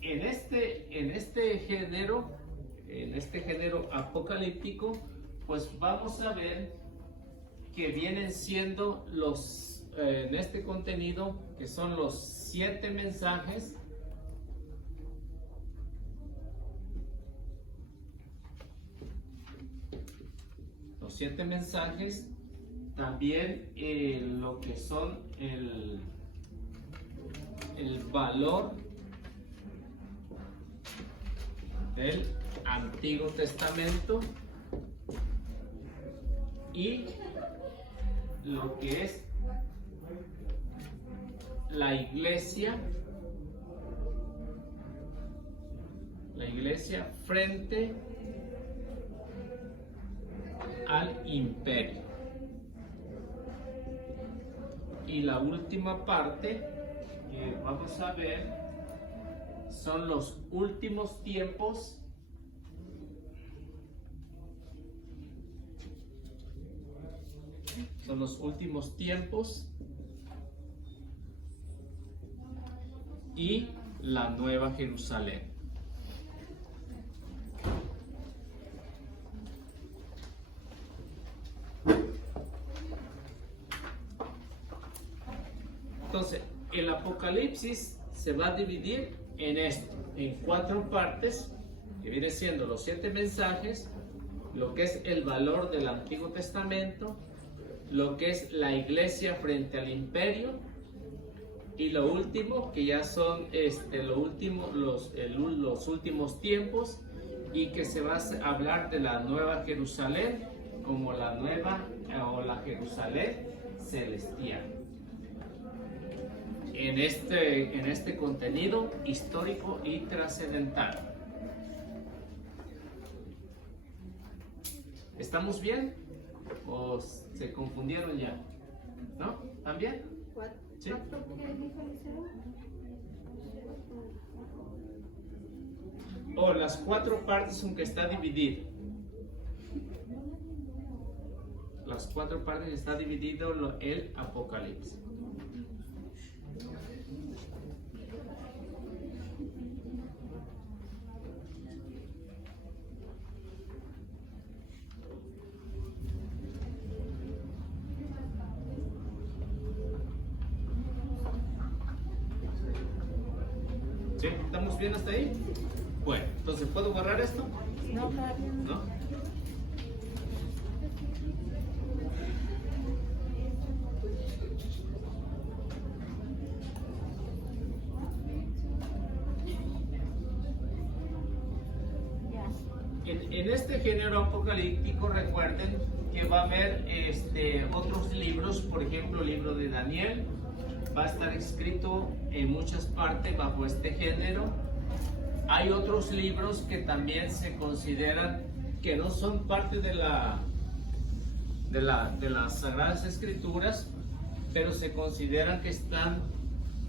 en este género apocalíptico, pues vamos a ver que vienen siendo en este contenido, que son los 7 mensajes. Los 7 mensajes, también lo que son el valor del Antiguo Testamento y lo que es la iglesia frente al imperio. Y la última parte que vamos a ver son los últimos tiempos. Son los últimos tiempos y la Nueva Jerusalén. Entonces, el Apocalipsis se va a dividir en 4 partes, que viene siendo los 7 mensajes, lo que es el valor del Antiguo Testamento, lo que es la iglesia frente al imperio, y lo último, que ya son los últimos tiempos, y que se va a hablar de la Nueva Jerusalén como la nueva o la Jerusalén celestial. En este contenido histórico y trascendental. ¿Estamos bien? ¿O se confundieron ya? ¿No? ¿También? Sí. O las 4 partes en que está dividido. Las 4 partes está dividido el Apocalipsis. ¿Sí? ¿Estamos bien hasta ahí? Bueno, entonces ¿puedo borrar esto? No, está bien. ¿No? En este género apocalíptico recuerden que va a haber otros libros, por ejemplo el libro de Daniel va a estar escrito en muchas partes bajo este género. Hay otros libros que también se consideran que no son parte de las Sagradas Escrituras, pero se consideran que están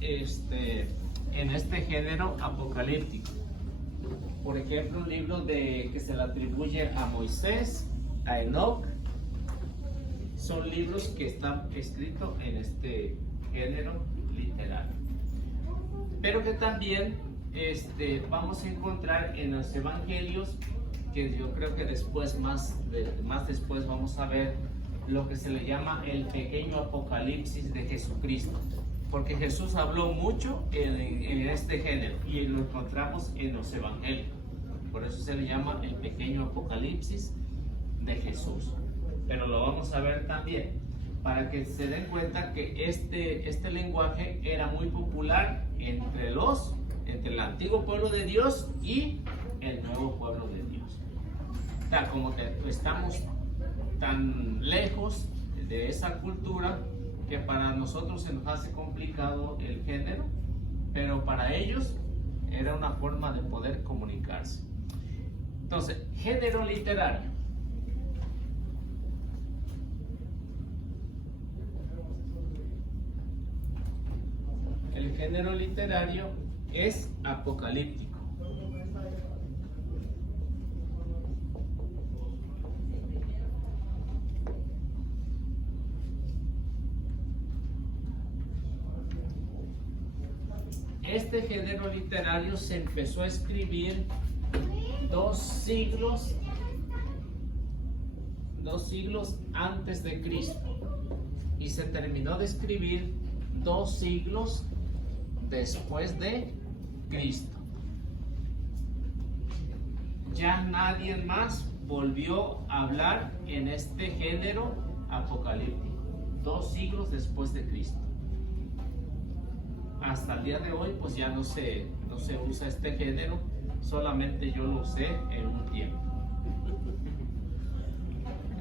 en este género apocalíptico. Por ejemplo, un libro que se le atribuye a Moisés, a Enoch, son libros que están escritos en este género literario. Pero que también vamos a encontrar en los evangelios, que yo creo que después, más después vamos a ver lo que se le llama el pequeño apocalipsis de Jesucristo. Porque Jesús habló mucho en este género y lo encontramos en los evangelios. Por eso se le llama el pequeño apocalipsis de Jesús. Pero lo vamos a ver también, para que se den cuenta que este lenguaje era muy popular entre el antiguo pueblo de Dios y el nuevo pueblo de Dios. Tal como que estamos tan lejos de esa cultura que para nosotros se nos hace complicado el género, pero para ellos era una forma de poder comunicarse. Entonces, género literario. El género literario es apocalíptico. Este género literario se empezó a escribir 2 siglos antes de Cristo y se terminó de escribir 2 siglos después de Cristo. Ya nadie más volvió a hablar en este género apocalíptico. 2 siglos después de Cristo. Hasta el día de hoy pues ya no se usa este género, solamente yo lo usé en un tiempo.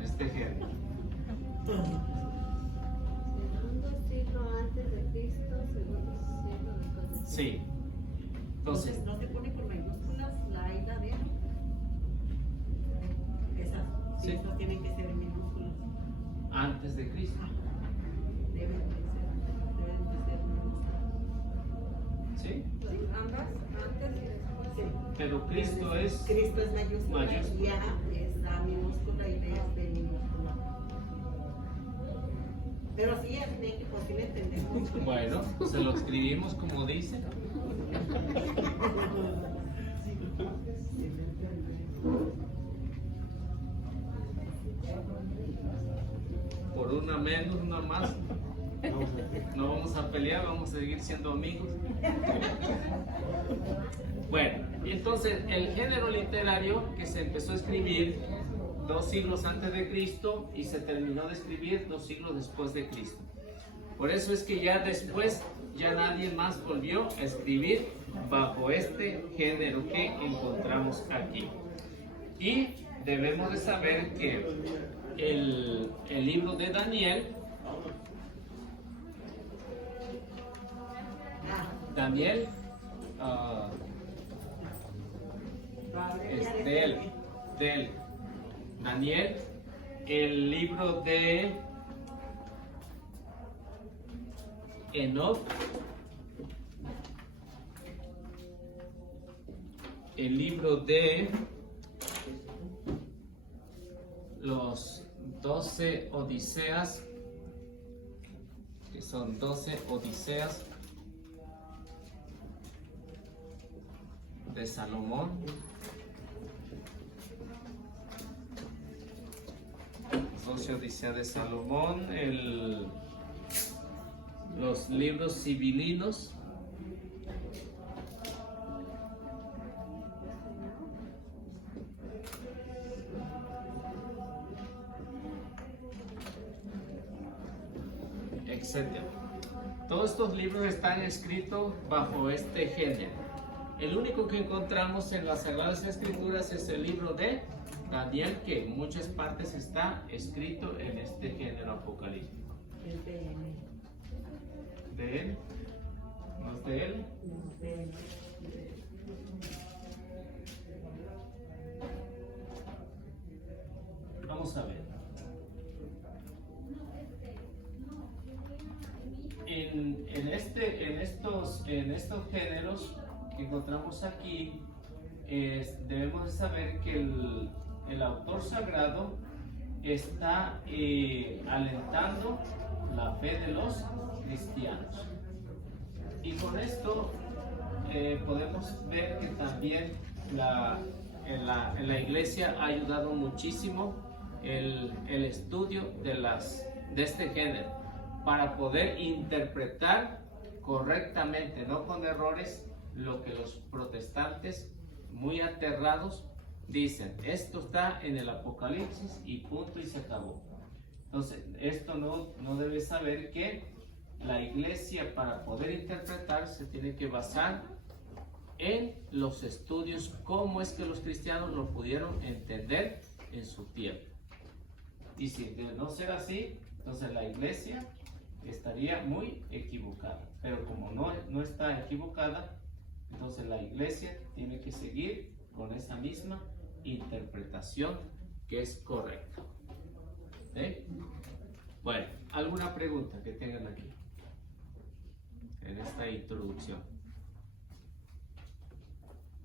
Este género. Segundo siglo antes de Cristo, segundo siglo después de Cristo. Sí. Entonces, ¿no se pone por mayúsculas la I y la D? Esas Sí. no tienen que ser en minúsculas. antes de Cristo. Deben de ser minúsculas. ¿Sí? Ambas, antes y después. Sí. Pero Cristo es... Cristo es mayúscula, Mayúscula. y A es la minúscula y D es de minúscula. Pero sí, es de que pues sí le entendemos. Bueno, se lo escribimos como dice. Por una menos, una más. No vamos a pelear, vamos a seguir siendo amigos. Bueno, y entonces el género literario que se empezó a escribir 2 siglos antes de Cristo y se terminó de escribir 2 siglos después de Cristo. Por eso es que ya después ya nadie más volvió a escribir bajo este género que encontramos aquí. Y debemos de saber que el libro de Daniel. Daniel es de él. Daniel, el libro de Enoch, el libro de los 12 Odiseas, que son 12 Odiseas de Salomón. 12 Odiseas de Salomón, los libros sibilinos. Etcétera. Todos estos libros están escritos bajo este género. El único que encontramos en las Sagradas Escrituras es el libro de Daniel, que en muchas partes está escrito en este género apocalíptico. Es de él. ¿De él? ¿No es de él? No, de él. Vamos a ver. En estos géneros que encontramos aquí, debemos de saber que el autor sagrado está alentando la fe de los cristianos. Y con esto podemos ver que también en la iglesia ha ayudado muchísimo el estudio de este género para poder interpretar correctamente, no con errores, lo que los protestantes muy aterrados dicen. Esto está en el Apocalipsis y punto y se acabó. Entonces, esto no debe saber que la iglesia, para poder interpretar, se tiene que basar en los estudios, cómo es que los cristianos lo pudieron entender en su tiempo. Y si de no ser así, entonces la iglesia estaría muy equivocada. Pero como no está equivocada, entonces la iglesia tiene que seguir con esa misma interpretación que es correcta. ¿Sí? Bueno, ¿alguna pregunta que tengan aquí en esta introducción?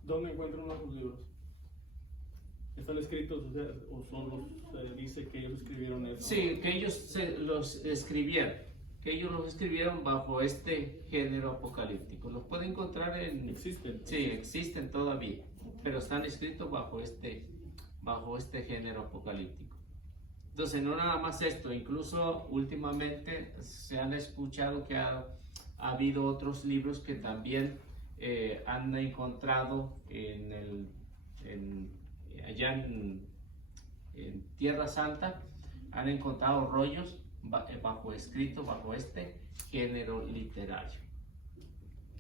¿Dónde encuentran los libros? ¿Están escritos o solo se dice que ellos escribieron eso? Sí, que ellos los escribieron bajo este género apocalíptico. Los pueden encontrar ¿Existen? Sí, existen todavía, pero están escritos bajo este género apocalíptico. Entonces, no nada más esto, incluso últimamente se han escuchado que ha habido otros libros que también han encontrado allá en Tierra Santa, han encontrado rollos escritos bajo este género literario.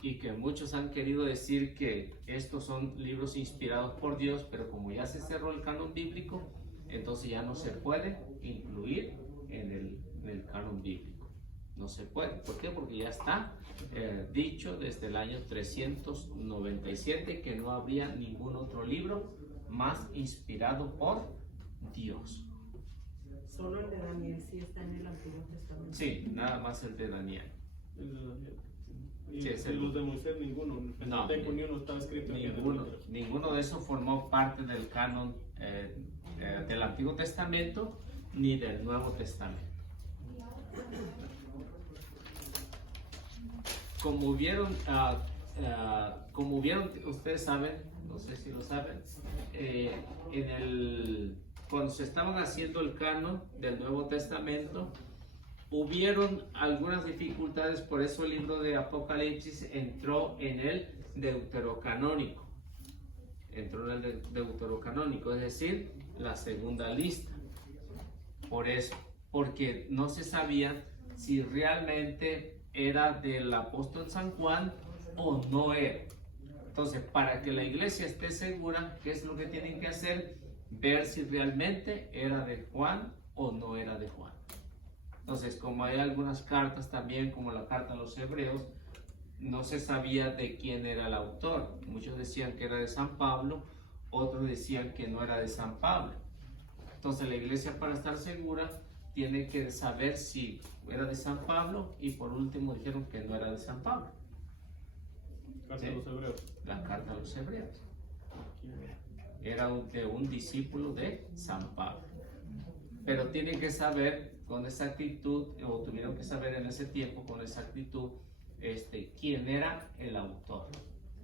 Y que muchos han querido decir que estos son libros inspirados por Dios, pero como ya se cerró el canon bíblico, entonces ya no se puede incluir en el canon bíblico. No se puede. ¿Por qué? Porque ya está dicho desde el año 397 que no habría ningún otro libro más inspirado por Dios. Solo el de Daniel sí está en el Antiguo Testamento. Sí, nada más el de Daniel. El de Daniel. Y Sí, es el- los de Moisés, ninguno. En el Pentateuco ni uno estaba escrito. Ninguno de esos formó parte del canon del Antiguo Testamento ni del Nuevo Testamento. Como vieron, ustedes saben, no sé si lo saben, cuando se estaban haciendo el canon del Nuevo Testamento, hubieron algunas dificultades, por eso el libro de Apocalipsis entró en el deuterocanónico. Entró en el deuterocanónico, es decir, la segunda lista. Por eso, porque no se sabía si realmente era del apóstol San Juan o no era. Entonces, para que la iglesia esté segura, ¿qué es lo que tienen que hacer? Ver si realmente era de Juan o no era de Juan. Entonces, como hay algunas cartas también, como la carta a los hebreos, no se sabía de quién era el autor. Muchos decían que era de San Pablo, otros decían que no era de San Pablo. Entonces la iglesia, para estar segura, tiene que saber si era de San Pablo, y por último dijeron que no era de San Pablo. Carta a los hebreos. La carta a los hebreos era de un discípulo de San Pablo. Pero tienen que saber con exactitud, o tuvieron que saber en ese tiempo con exactitud, quién era el autor,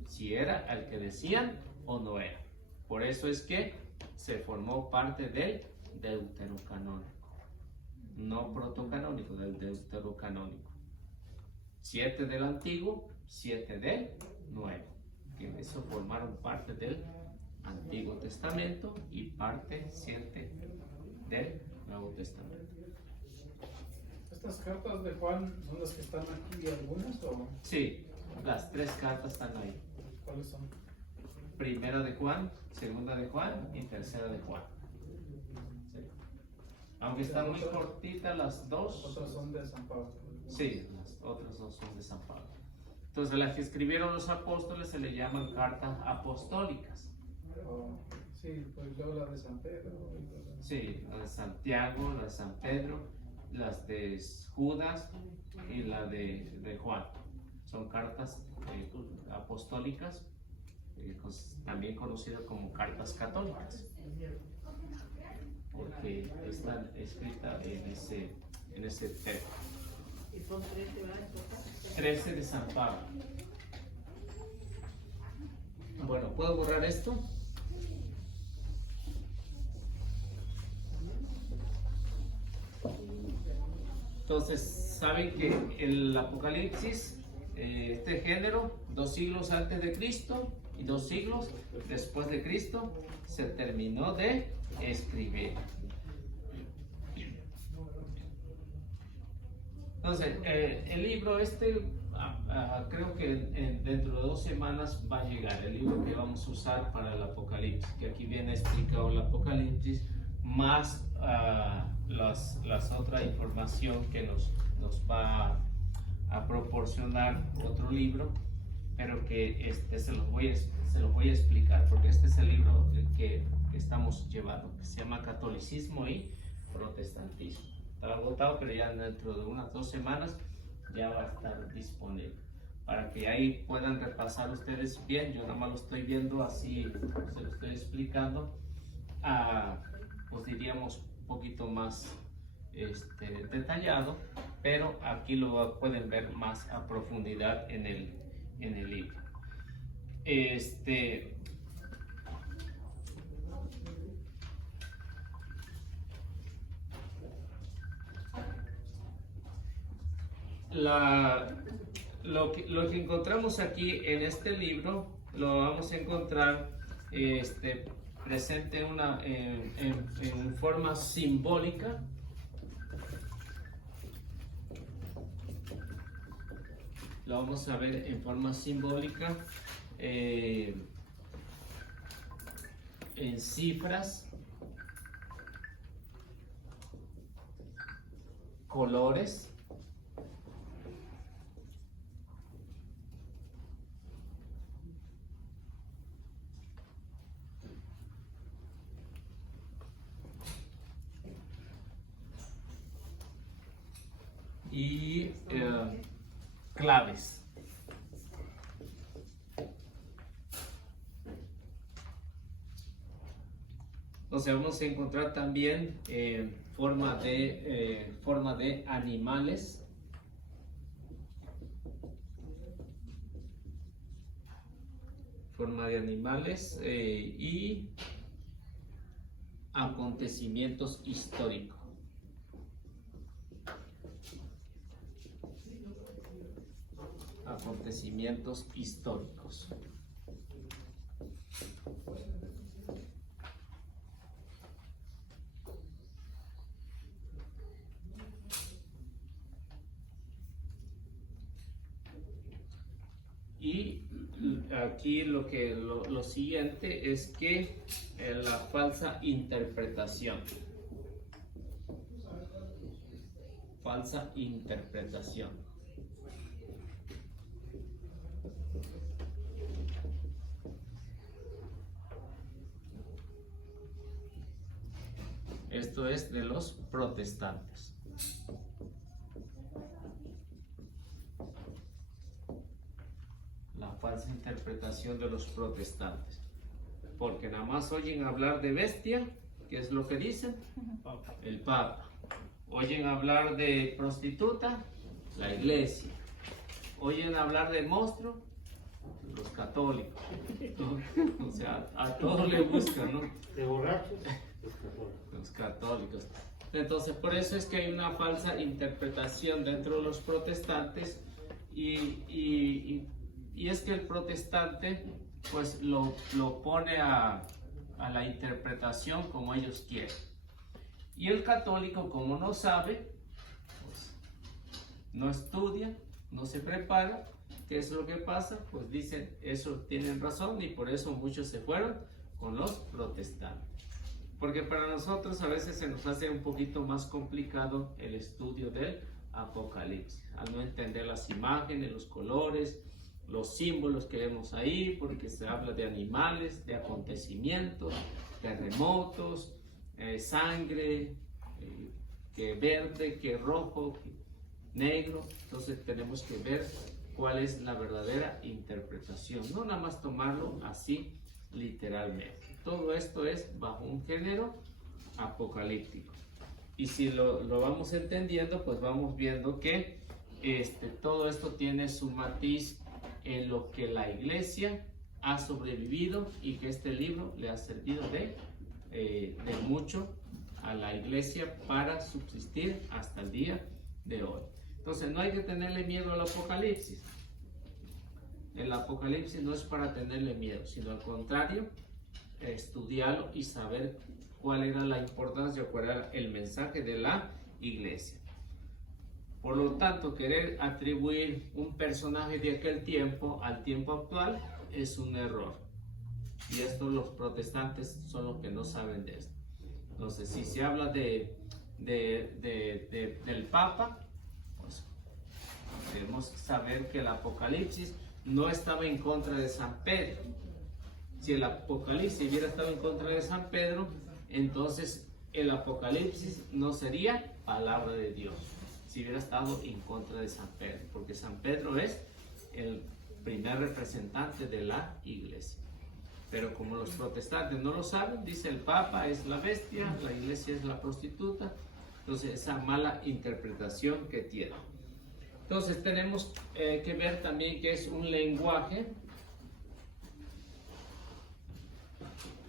si era el que decían o no era. Por eso es que se formó parte del deuterocanónico, no protocanónico, del deuterocanónico. 7 del antiguo, 7 del nuevo, que eso formaron parte del Antiguo Testamento y parte 7 del Nuevo Testamento. ¿Estas cartas de Juan son las que están aquí algunas o Sí, las 3 cartas están ahí. cuáles son? Primera de Juan, segunda de Juan y tercera de Juan. Sí. Aunque están muy cortitas las dos. Otras son de San Pablo. Sí, las otras dos son de San Pablo. Entonces las que escribieron los apóstoles se le llaman cartas apostólicas. Oh, sí, pues luego la de San Pedro. Sí, la de Santiago, la de San Pedro, las de Judas y la de Juan. Son cartas apostólicas, también conocidas como cartas católicas, porque están escritas en ese texto. Y son 13, ¿verdad? 13 de San Pablo. Bueno, ¿puedo borrar esto? Entonces, saben que el Apocalipsis, este género, 2 siglos antes de Cristo y 2 siglos después de Cristo, se terminó de escribir. Entonces, el libro creo que dentro de 2 semanas va a llegar, el libro que vamos a usar para el Apocalipsis, que aquí viene explicado el Apocalipsis, más las otra información que nos va a proporcionar otro libro, pero que se los voy a explicar, porque este es el libro que estamos llevando, que se llama Catolicismo y Protestantismo. Está agotado, pero ya dentro de unas 2 semanas ya va a estar disponible, para que ahí puedan repasar ustedes bien. Yo nada más lo estoy viendo así, se lo estoy explicando, pues diríamos un poquito más detallado, pero aquí lo pueden ver más a profundidad en el libro. Lo que encontramos aquí en este libro lo vamos a encontrar presente en forma simbólica. Lo vamos a ver en forma simbólica, en cifras, colores, y claves. Entonces vamos a encontrar también forma de animales, y acontecimientos históricos. Y aquí lo siguiente es que la falsa interpretación. falsa interpretación. Esto es de los protestantes. La falsa interpretación de los protestantes. Porque nada más oyen hablar de bestia, ¿qué es lo que dicen? El Papa. Oyen hablar de prostituta, la Iglesia. Oyen hablar de monstruo, los católicos. ¿No? O sea, a todos le buscan, ¿no? De borrachos, los católicos. Los católicos. Entonces, por eso es que hay una falsa interpretación dentro de los protestantes y es que el protestante pues lo pone a la interpretación como ellos quieren. Y el católico, como no sabe, pues no estudia, no se prepara. ¿Qué es lo que pasa? Pues dicen, eso tienen razón y por eso muchos se fueron con los protestantes. Porque para nosotros a veces se nos hace un poquito más complicado el estudio del Apocalipsis, al no entender las imágenes, los colores, los símbolos que vemos ahí, porque se habla de animales, de acontecimientos, terremotos, sangre, que verde, que rojo, que negro. Entonces tenemos que ver cuál es la verdadera interpretación, no nada más tomarlo así literalmente. Todo esto es bajo un género apocalíptico. Y si lo vamos entendiendo, pues vamos viendo que todo esto tiene su matiz en lo que la iglesia ha sobrevivido y que este libro le ha servido de mucho a la iglesia para subsistir hasta el día de hoy. Entonces no hay que tenerle miedo al Apocalipsis. El Apocalipsis no es para tenerle miedo, sino al contrario, estudiarlo y saber cuál era la importancia, cuál era el mensaje de la iglesia. Por lo tanto, querer atribuir un personaje de aquel tiempo al tiempo actual es un error. Y esto los protestantes son los que no saben de esto. Entonces, si se habla del Papa, pues debemos saber que el Apocalipsis no estaba en contra de San Pedro. Si el Apocalipsis hubiera estado en contra de San Pedro, entonces el Apocalipsis no sería palabra de Dios. Si hubiera estado en contra de San Pedro, porque San Pedro es el primer representante de la iglesia. Pero como los protestantes no lo saben, dice el Papa es la bestia, la iglesia es la prostituta. Entonces esa mala interpretación que tiene. Entonces tenemos que ver también que es un lenguaje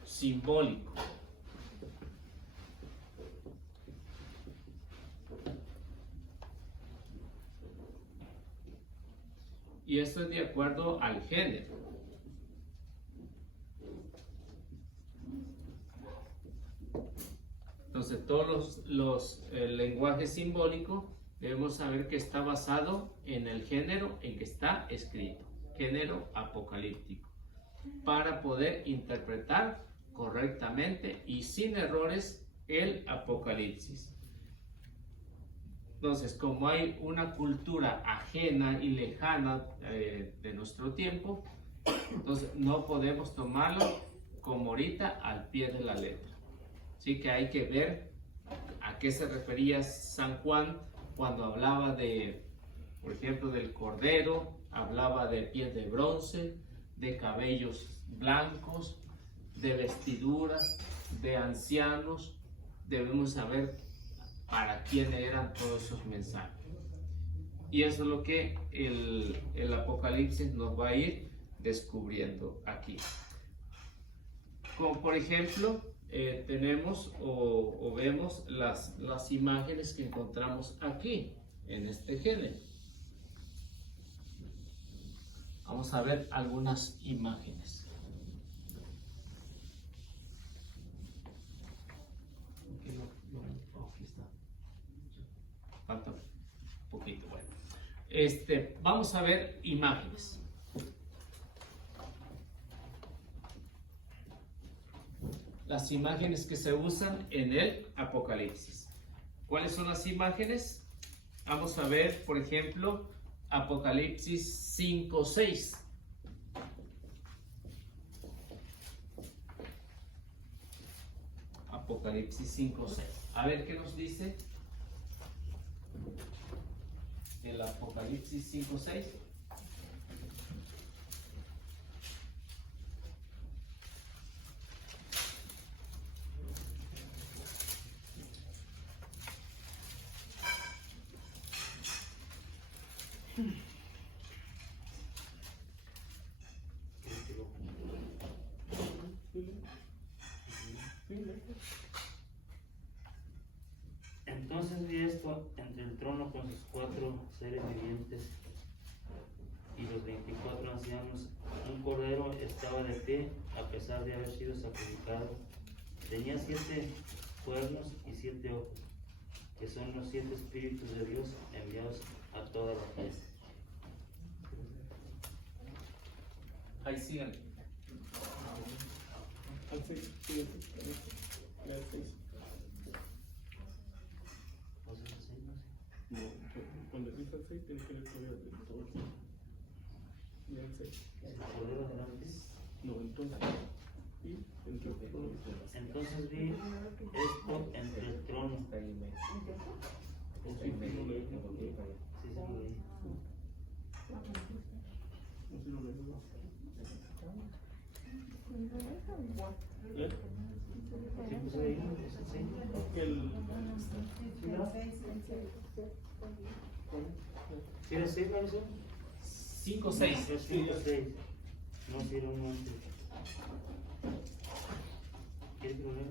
simbólico. Y esto es de acuerdo al género. Entonces todos los lenguajes simbólicos debemos saber que está basado en el género en que está escrito, género apocalíptico, para poder interpretar correctamente y sin errores el Apocalipsis. Entonces, como hay una cultura ajena y lejana de nuestro tiempo, entonces no podemos tomarlo como ahorita al pie de la letra. Así que hay que ver a qué se refería San Juan cuando hablaba de, por ejemplo, del cordero, hablaba de piel de bronce, de cabellos blancos, de vestiduras, de ancianos. Debemos saber para quién eran todos esos mensajes. Y eso es lo que el Apocalipsis nos va a ir descubriendo aquí. Como por ejemplo, tenemos o vemos las imágenes que encontramos aquí, en este género. Vamos a ver algunas imágenes. Aquí está. Falta un poquito, bueno. Vamos a ver imágenes. Las imágenes que se usan en el Apocalipsis. ¿Cuáles son las imágenes? Vamos a ver, por ejemplo, Apocalipsis 5:6. Apocalipsis 5:6. A ver qué nos dice el Apocalipsis 5:6. Entonces vi esto entre el trono con sus 4 seres vivientes y los 24 ancianos. Un cordero estaba de pie a pesar de haber sido sacrificado. Tenía 7 cuernos y 7 ojos, que son los 7 espíritus de Dios enviados a toda la tierra. Ahí sigan. Al 6, sí, al 6. O sea, sí, no sé. No, cuando dice al 6 tiene que ver con el todo el 6. Y al 6. ¿Es el cordero delante? No, entonces. Y entre el trono. Entonces vi esto entre el trono. O sí, no lo lees, no lo lees. Sí, se lo leí. No, sí lo lees, no. ¿Eh? Sí, pues ahí, es el 6. El... ¿Sí era 6, Marisol? 5:6. Es 5, 6. No, si era 1 antes. ¿Quieres que lo lea?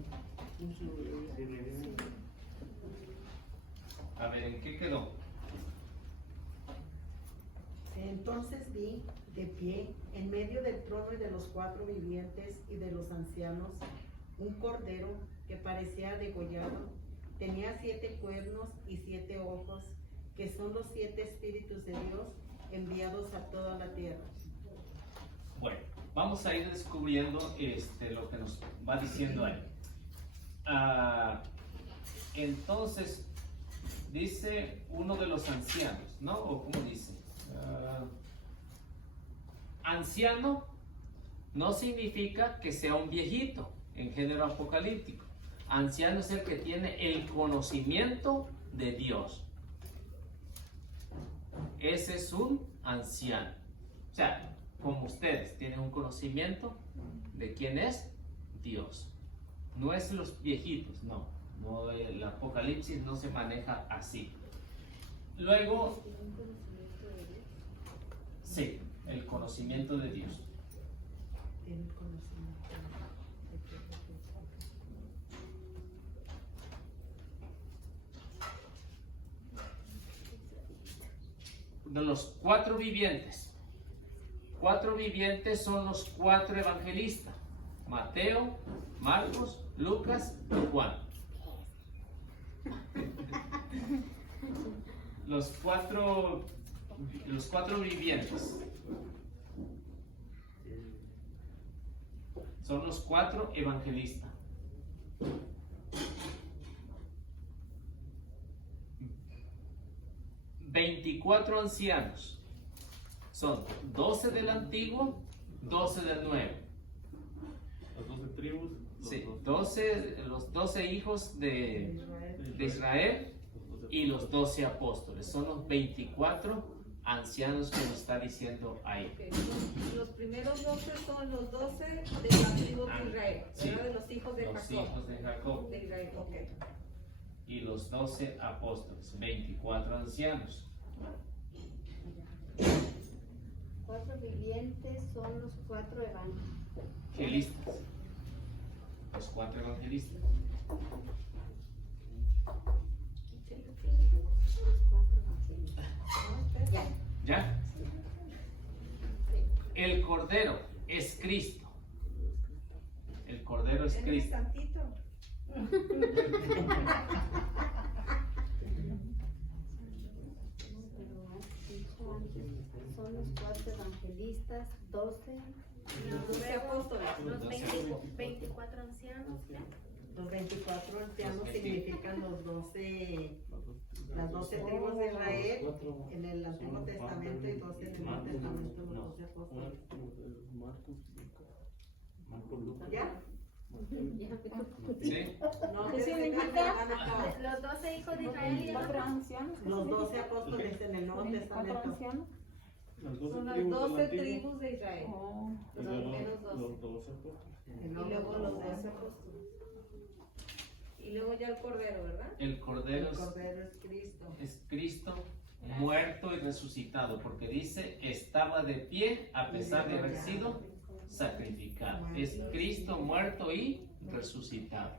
No, sí lo lees. Sí, léelo. A ver, ¿en qué quedó? Entonces vi de pie en medio del trono y de los 4 vivientes y de los ancianos un cordero que parecía degollado. Tenía 7 cuernos y 7 ojos, que son los 7 espíritus de Dios enviados a toda la tierra. Bueno, vamos a ir descubriendo lo que nos va diciendo ahí. Entonces, dice uno de los ancianos, ¿no? ¿O cómo dice? Anciano no significa que sea un viejito en género apocalíptico. Anciano es el que tiene el conocimiento de Dios. Ese es un anciano. O sea, como ustedes tienen un conocimiento de quién es Dios. No es los viejitos, no. No, el Apocalipsis no se maneja así. Luego, sí, el conocimiento de Dios. Tiene conocimiento de que De los 4 vivientes. 4 vivientes son los 4 evangelistas: Mateo, Marcos, Lucas y Juan. Los cuatro vivientes son los 4 evangelistas. $24 ancianos. Son 12 del antiguo, 12 del nuevo. Las 12 tribus. Sí, los 12 hijos de Israel y los 12 apóstoles. Son los 24 ancianos que nos está diciendo ahí. Ok, los primeros 12 son los 12 de la tribu de Israel, Sí. ¿verdad? De los hijos de Los Jacob. hijos de Jacob. De Israel, ok. Y los 12 apóstoles, 24 ancianos. 4 vivientes son los 4 Evangelistas. Los 4 evangelistas. ¿Ya? El Cordero es Cristo. El Cordero es Cristo. Santito. Son los 4 evangelistas, 12. Los 12 apóstoles. Los 24 ancianos, ¿ya? Los 24 ancianos Los 20. significan las 12 tribus de Israel Cuatro. en el Antiguo Testamento y 12 en el Nuevo Testamento, los 12 apóstoles. Marcos, Lucas. ¿Ya? ¿Sí? No, ¿Qué que se significa? van a acabar. Los 12 hijos de Israel y Cuatro ancianos. ¿qué Los significa? 12 apóstoles en el Nuevo 24 Testamento. ancianos. Son las 12 tribus de Israel. Oh. Los primeros 12. Los 12 apóstoles. Y Y luego los 12 apóstoles. Y luego ya el Cordero, ¿verdad? El Cordero El Cordero es Cristo. es Cristo muerto y resucitado, porque dice, estaba de pie a pesar de haber sido sacrificado. Es Cristo muerto y resucitado.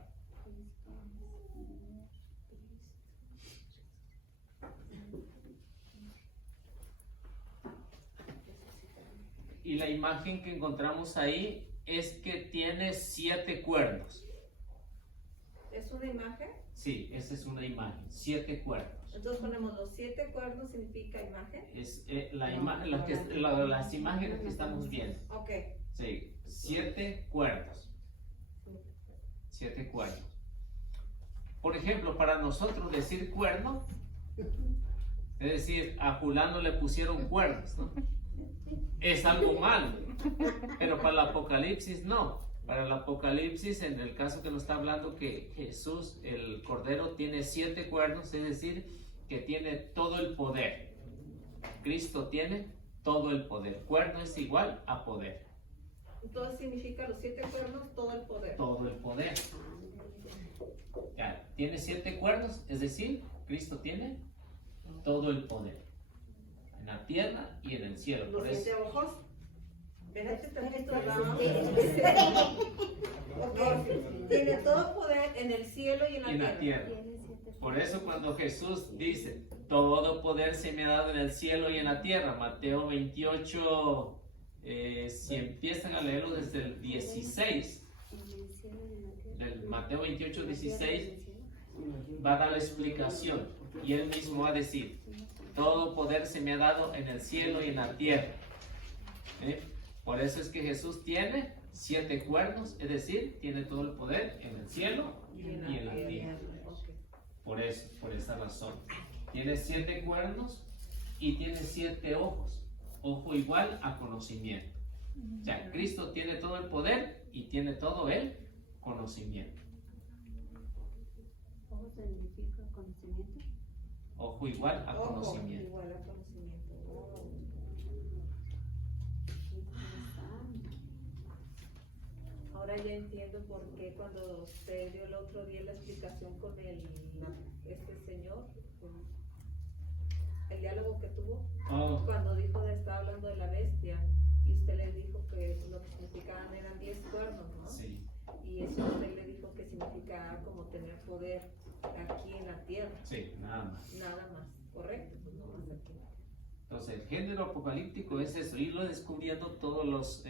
Y la imagen que encontramos ahí es que tiene 7 cuernos. ¿Es una imagen? Sí, esa es una imagen, 7 cuernos. Entonces ponemos los 7 cuernos significa imagen. Es las imágenes que estamos viendo. Ok. Sí, 7 cuernos. 7 cuernos. Por ejemplo, para nosotros decir cuerno, es decir, a Fulano le pusieron cuernos, ¿no? Es algo malo, pero para el Apocalipsis no. Para el Apocalipsis, en el caso que nos está hablando que Jesús, el Cordero, tiene 7 cuernos, es decir, que tiene todo el poder. Cristo tiene todo el poder. Cuerno es igual a poder. Entonces significa los 7 cuernos, todo el poder. Todo el poder. Ya, tiene 7 cuernos, es decir, Cristo tiene todo el poder. En la tierra y en el cielo. Los Por eso, 7 ojos. Espérate tantito, vamos. Ok. Tiene todo poder en el cielo y en la y en la tierra. tierra. Por eso cuando Jesús dice, todo poder se me ha dado en el cielo y en la tierra, Mateo 28, si empiezan a leerlo desde el 16, del Mateo 28, 16, va a dar la explicación y él mismo va a decir, todo poder se me ha dado en el cielo y en la tierra. Por eso es que Jesús tiene 7 cuernos, es decir, tiene todo el poder en el cielo y en la tierra. Por eso, por esa razón. Tiene 7 cuernos y tiene 7 ojos. Ojo igual a conocimiento. O sea, Cristo tiene todo el poder y tiene todo el conocimiento. ¿Cómo significa conocimiento? Ojo igual a Ojo, conocimiento. igual a conocimiento. Oh. Ahora ya entiendo por qué cuando usted dio el otro día la explicación con este señor, el diálogo que tuvo, Oh, cuando dijo estaba hablando de la bestia y usted le dijo que lo que significaban eran 10 cuernos, ¿no? sí, Y eso usted le dijo que significaba como tener poder aquí en la tierra, sí, nada más. nada más, ¿correcto? Pues no más aquí. Entonces, el género apocalíptico es eso, irlo descubriendo todos los,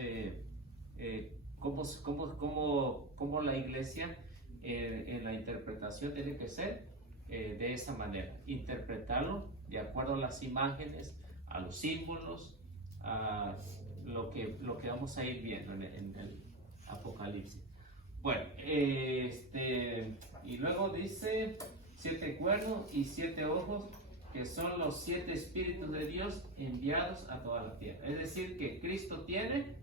cómo la iglesia en la interpretación tiene que ser de esa manera, interpretarlo de acuerdo a las imágenes, a los símbolos, a lo que vamos a ir viendo en el Apocalipsis. Bueno, y luego dice 7 cuernos y 7 ojos, que son los 7 espíritus de Dios enviados a toda la tierra. Es decir, que Cristo tiene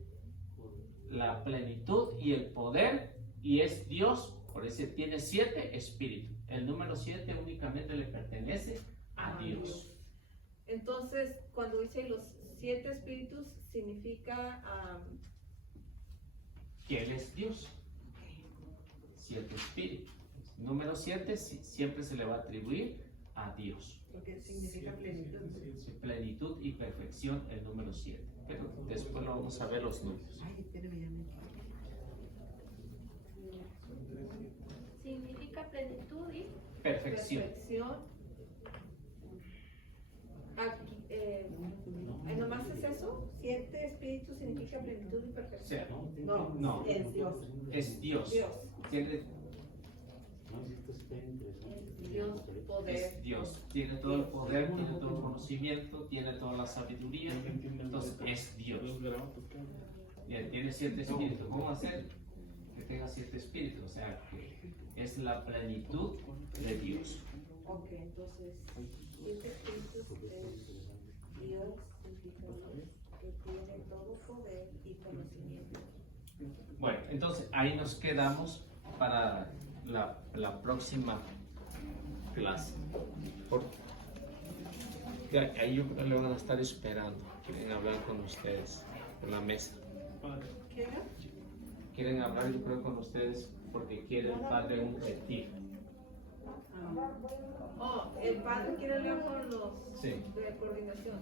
la plenitud y el poder y es Dios, por eso tiene 7 espíritus. El número 7 únicamente le pertenece a Dios. Entonces, cuando dice los 7 espíritus, significa Que Él es Dios. 7 espíritus. Número 7 siempre se le va a atribuir a Dios. Porque significa plenitud. Plenitud y perfección, el número 7. Pero después lo vamos a ver los números. Ay, espérame, ya me... Significa plenitud y Perfección. perfección. Aquí, ¿nomás es eso? 7 espíritus significa plenitud y O perfección. sea, No, No. es Dios. es Dios. Dios, Tiene, Dios, poder. es Dios. Tiene todo el poder, tiene todo el conocimiento, tiene toda la sabiduría. Entonces es Dios. Y él tiene 7 espíritus. ¿Cómo hacer? tenga 7 espíritus, o sea que es la plenitud de Dios. Ok, entonces, 7 espíritus es Dios, el Hijo que tiene todo poder y conocimiento. Bueno, entonces ahí nos quedamos para la próxima clase. Ahí yo creo que le van a estar esperando. Quieren hablar con ustedes por la mesa. Padre. ¿Qué? Quieren hablar yo creo con ustedes porque quiere el padre un retiro. Oh, el padre quiere hablar con los Sí. de coordinación.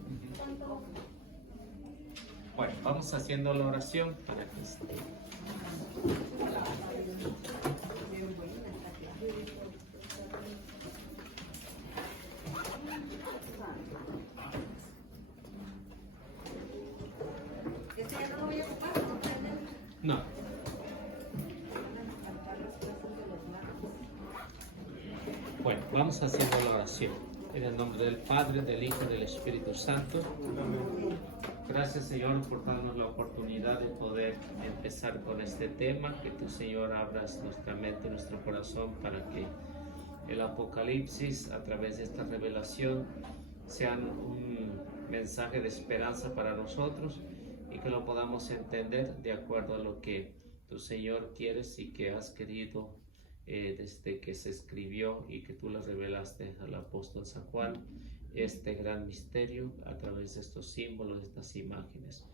Bueno, vamos haciendo la oración para que ¿Este ya no lo voy a ocupar? ¿No? No. Bueno, vamos haciendo la oración. En el nombre del Padre, del Hijo y del Espíritu Santo. Gracias, Señor, por darnos la oportunidad de poder empezar con este tema. Que tú, Señor, abras nuestra mente, nuestro corazón para que el Apocalipsis, a través de esta revelación, sean un mensaje de esperanza para nosotros y que lo podamos entender de acuerdo a lo que tu Señor quieres y que has querido desde que se escribió y que tú le revelaste al apóstol San Juan, este gran misterio a través de estos símbolos, de estas imágenes.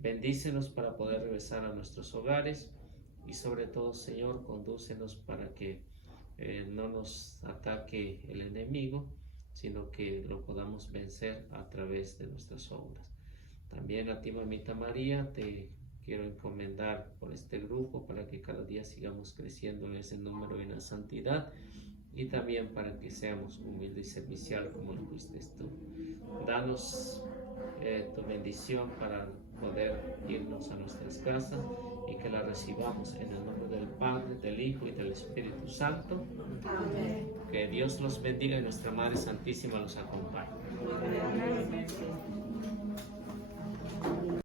Bendícenos para poder regresar a nuestros hogares y sobre todo, Señor, condúcenos para que no nos ataque el enemigo, sino que lo podamos vencer a través de nuestras obras. También a ti, mamita María, te quiero encomendar por este grupo para que cada día sigamos creciendo en ese número y en la santidad, y también para que seamos humildes y servicial como lo fuiste tú. Danos tu bendición para poder irnos a nuestras casas y que la recibamos en el nombre del Padre, del Hijo y del Espíritu Santo. Amén. Que Dios los bendiga y nuestra Madre Santísima los acompañe. Amén.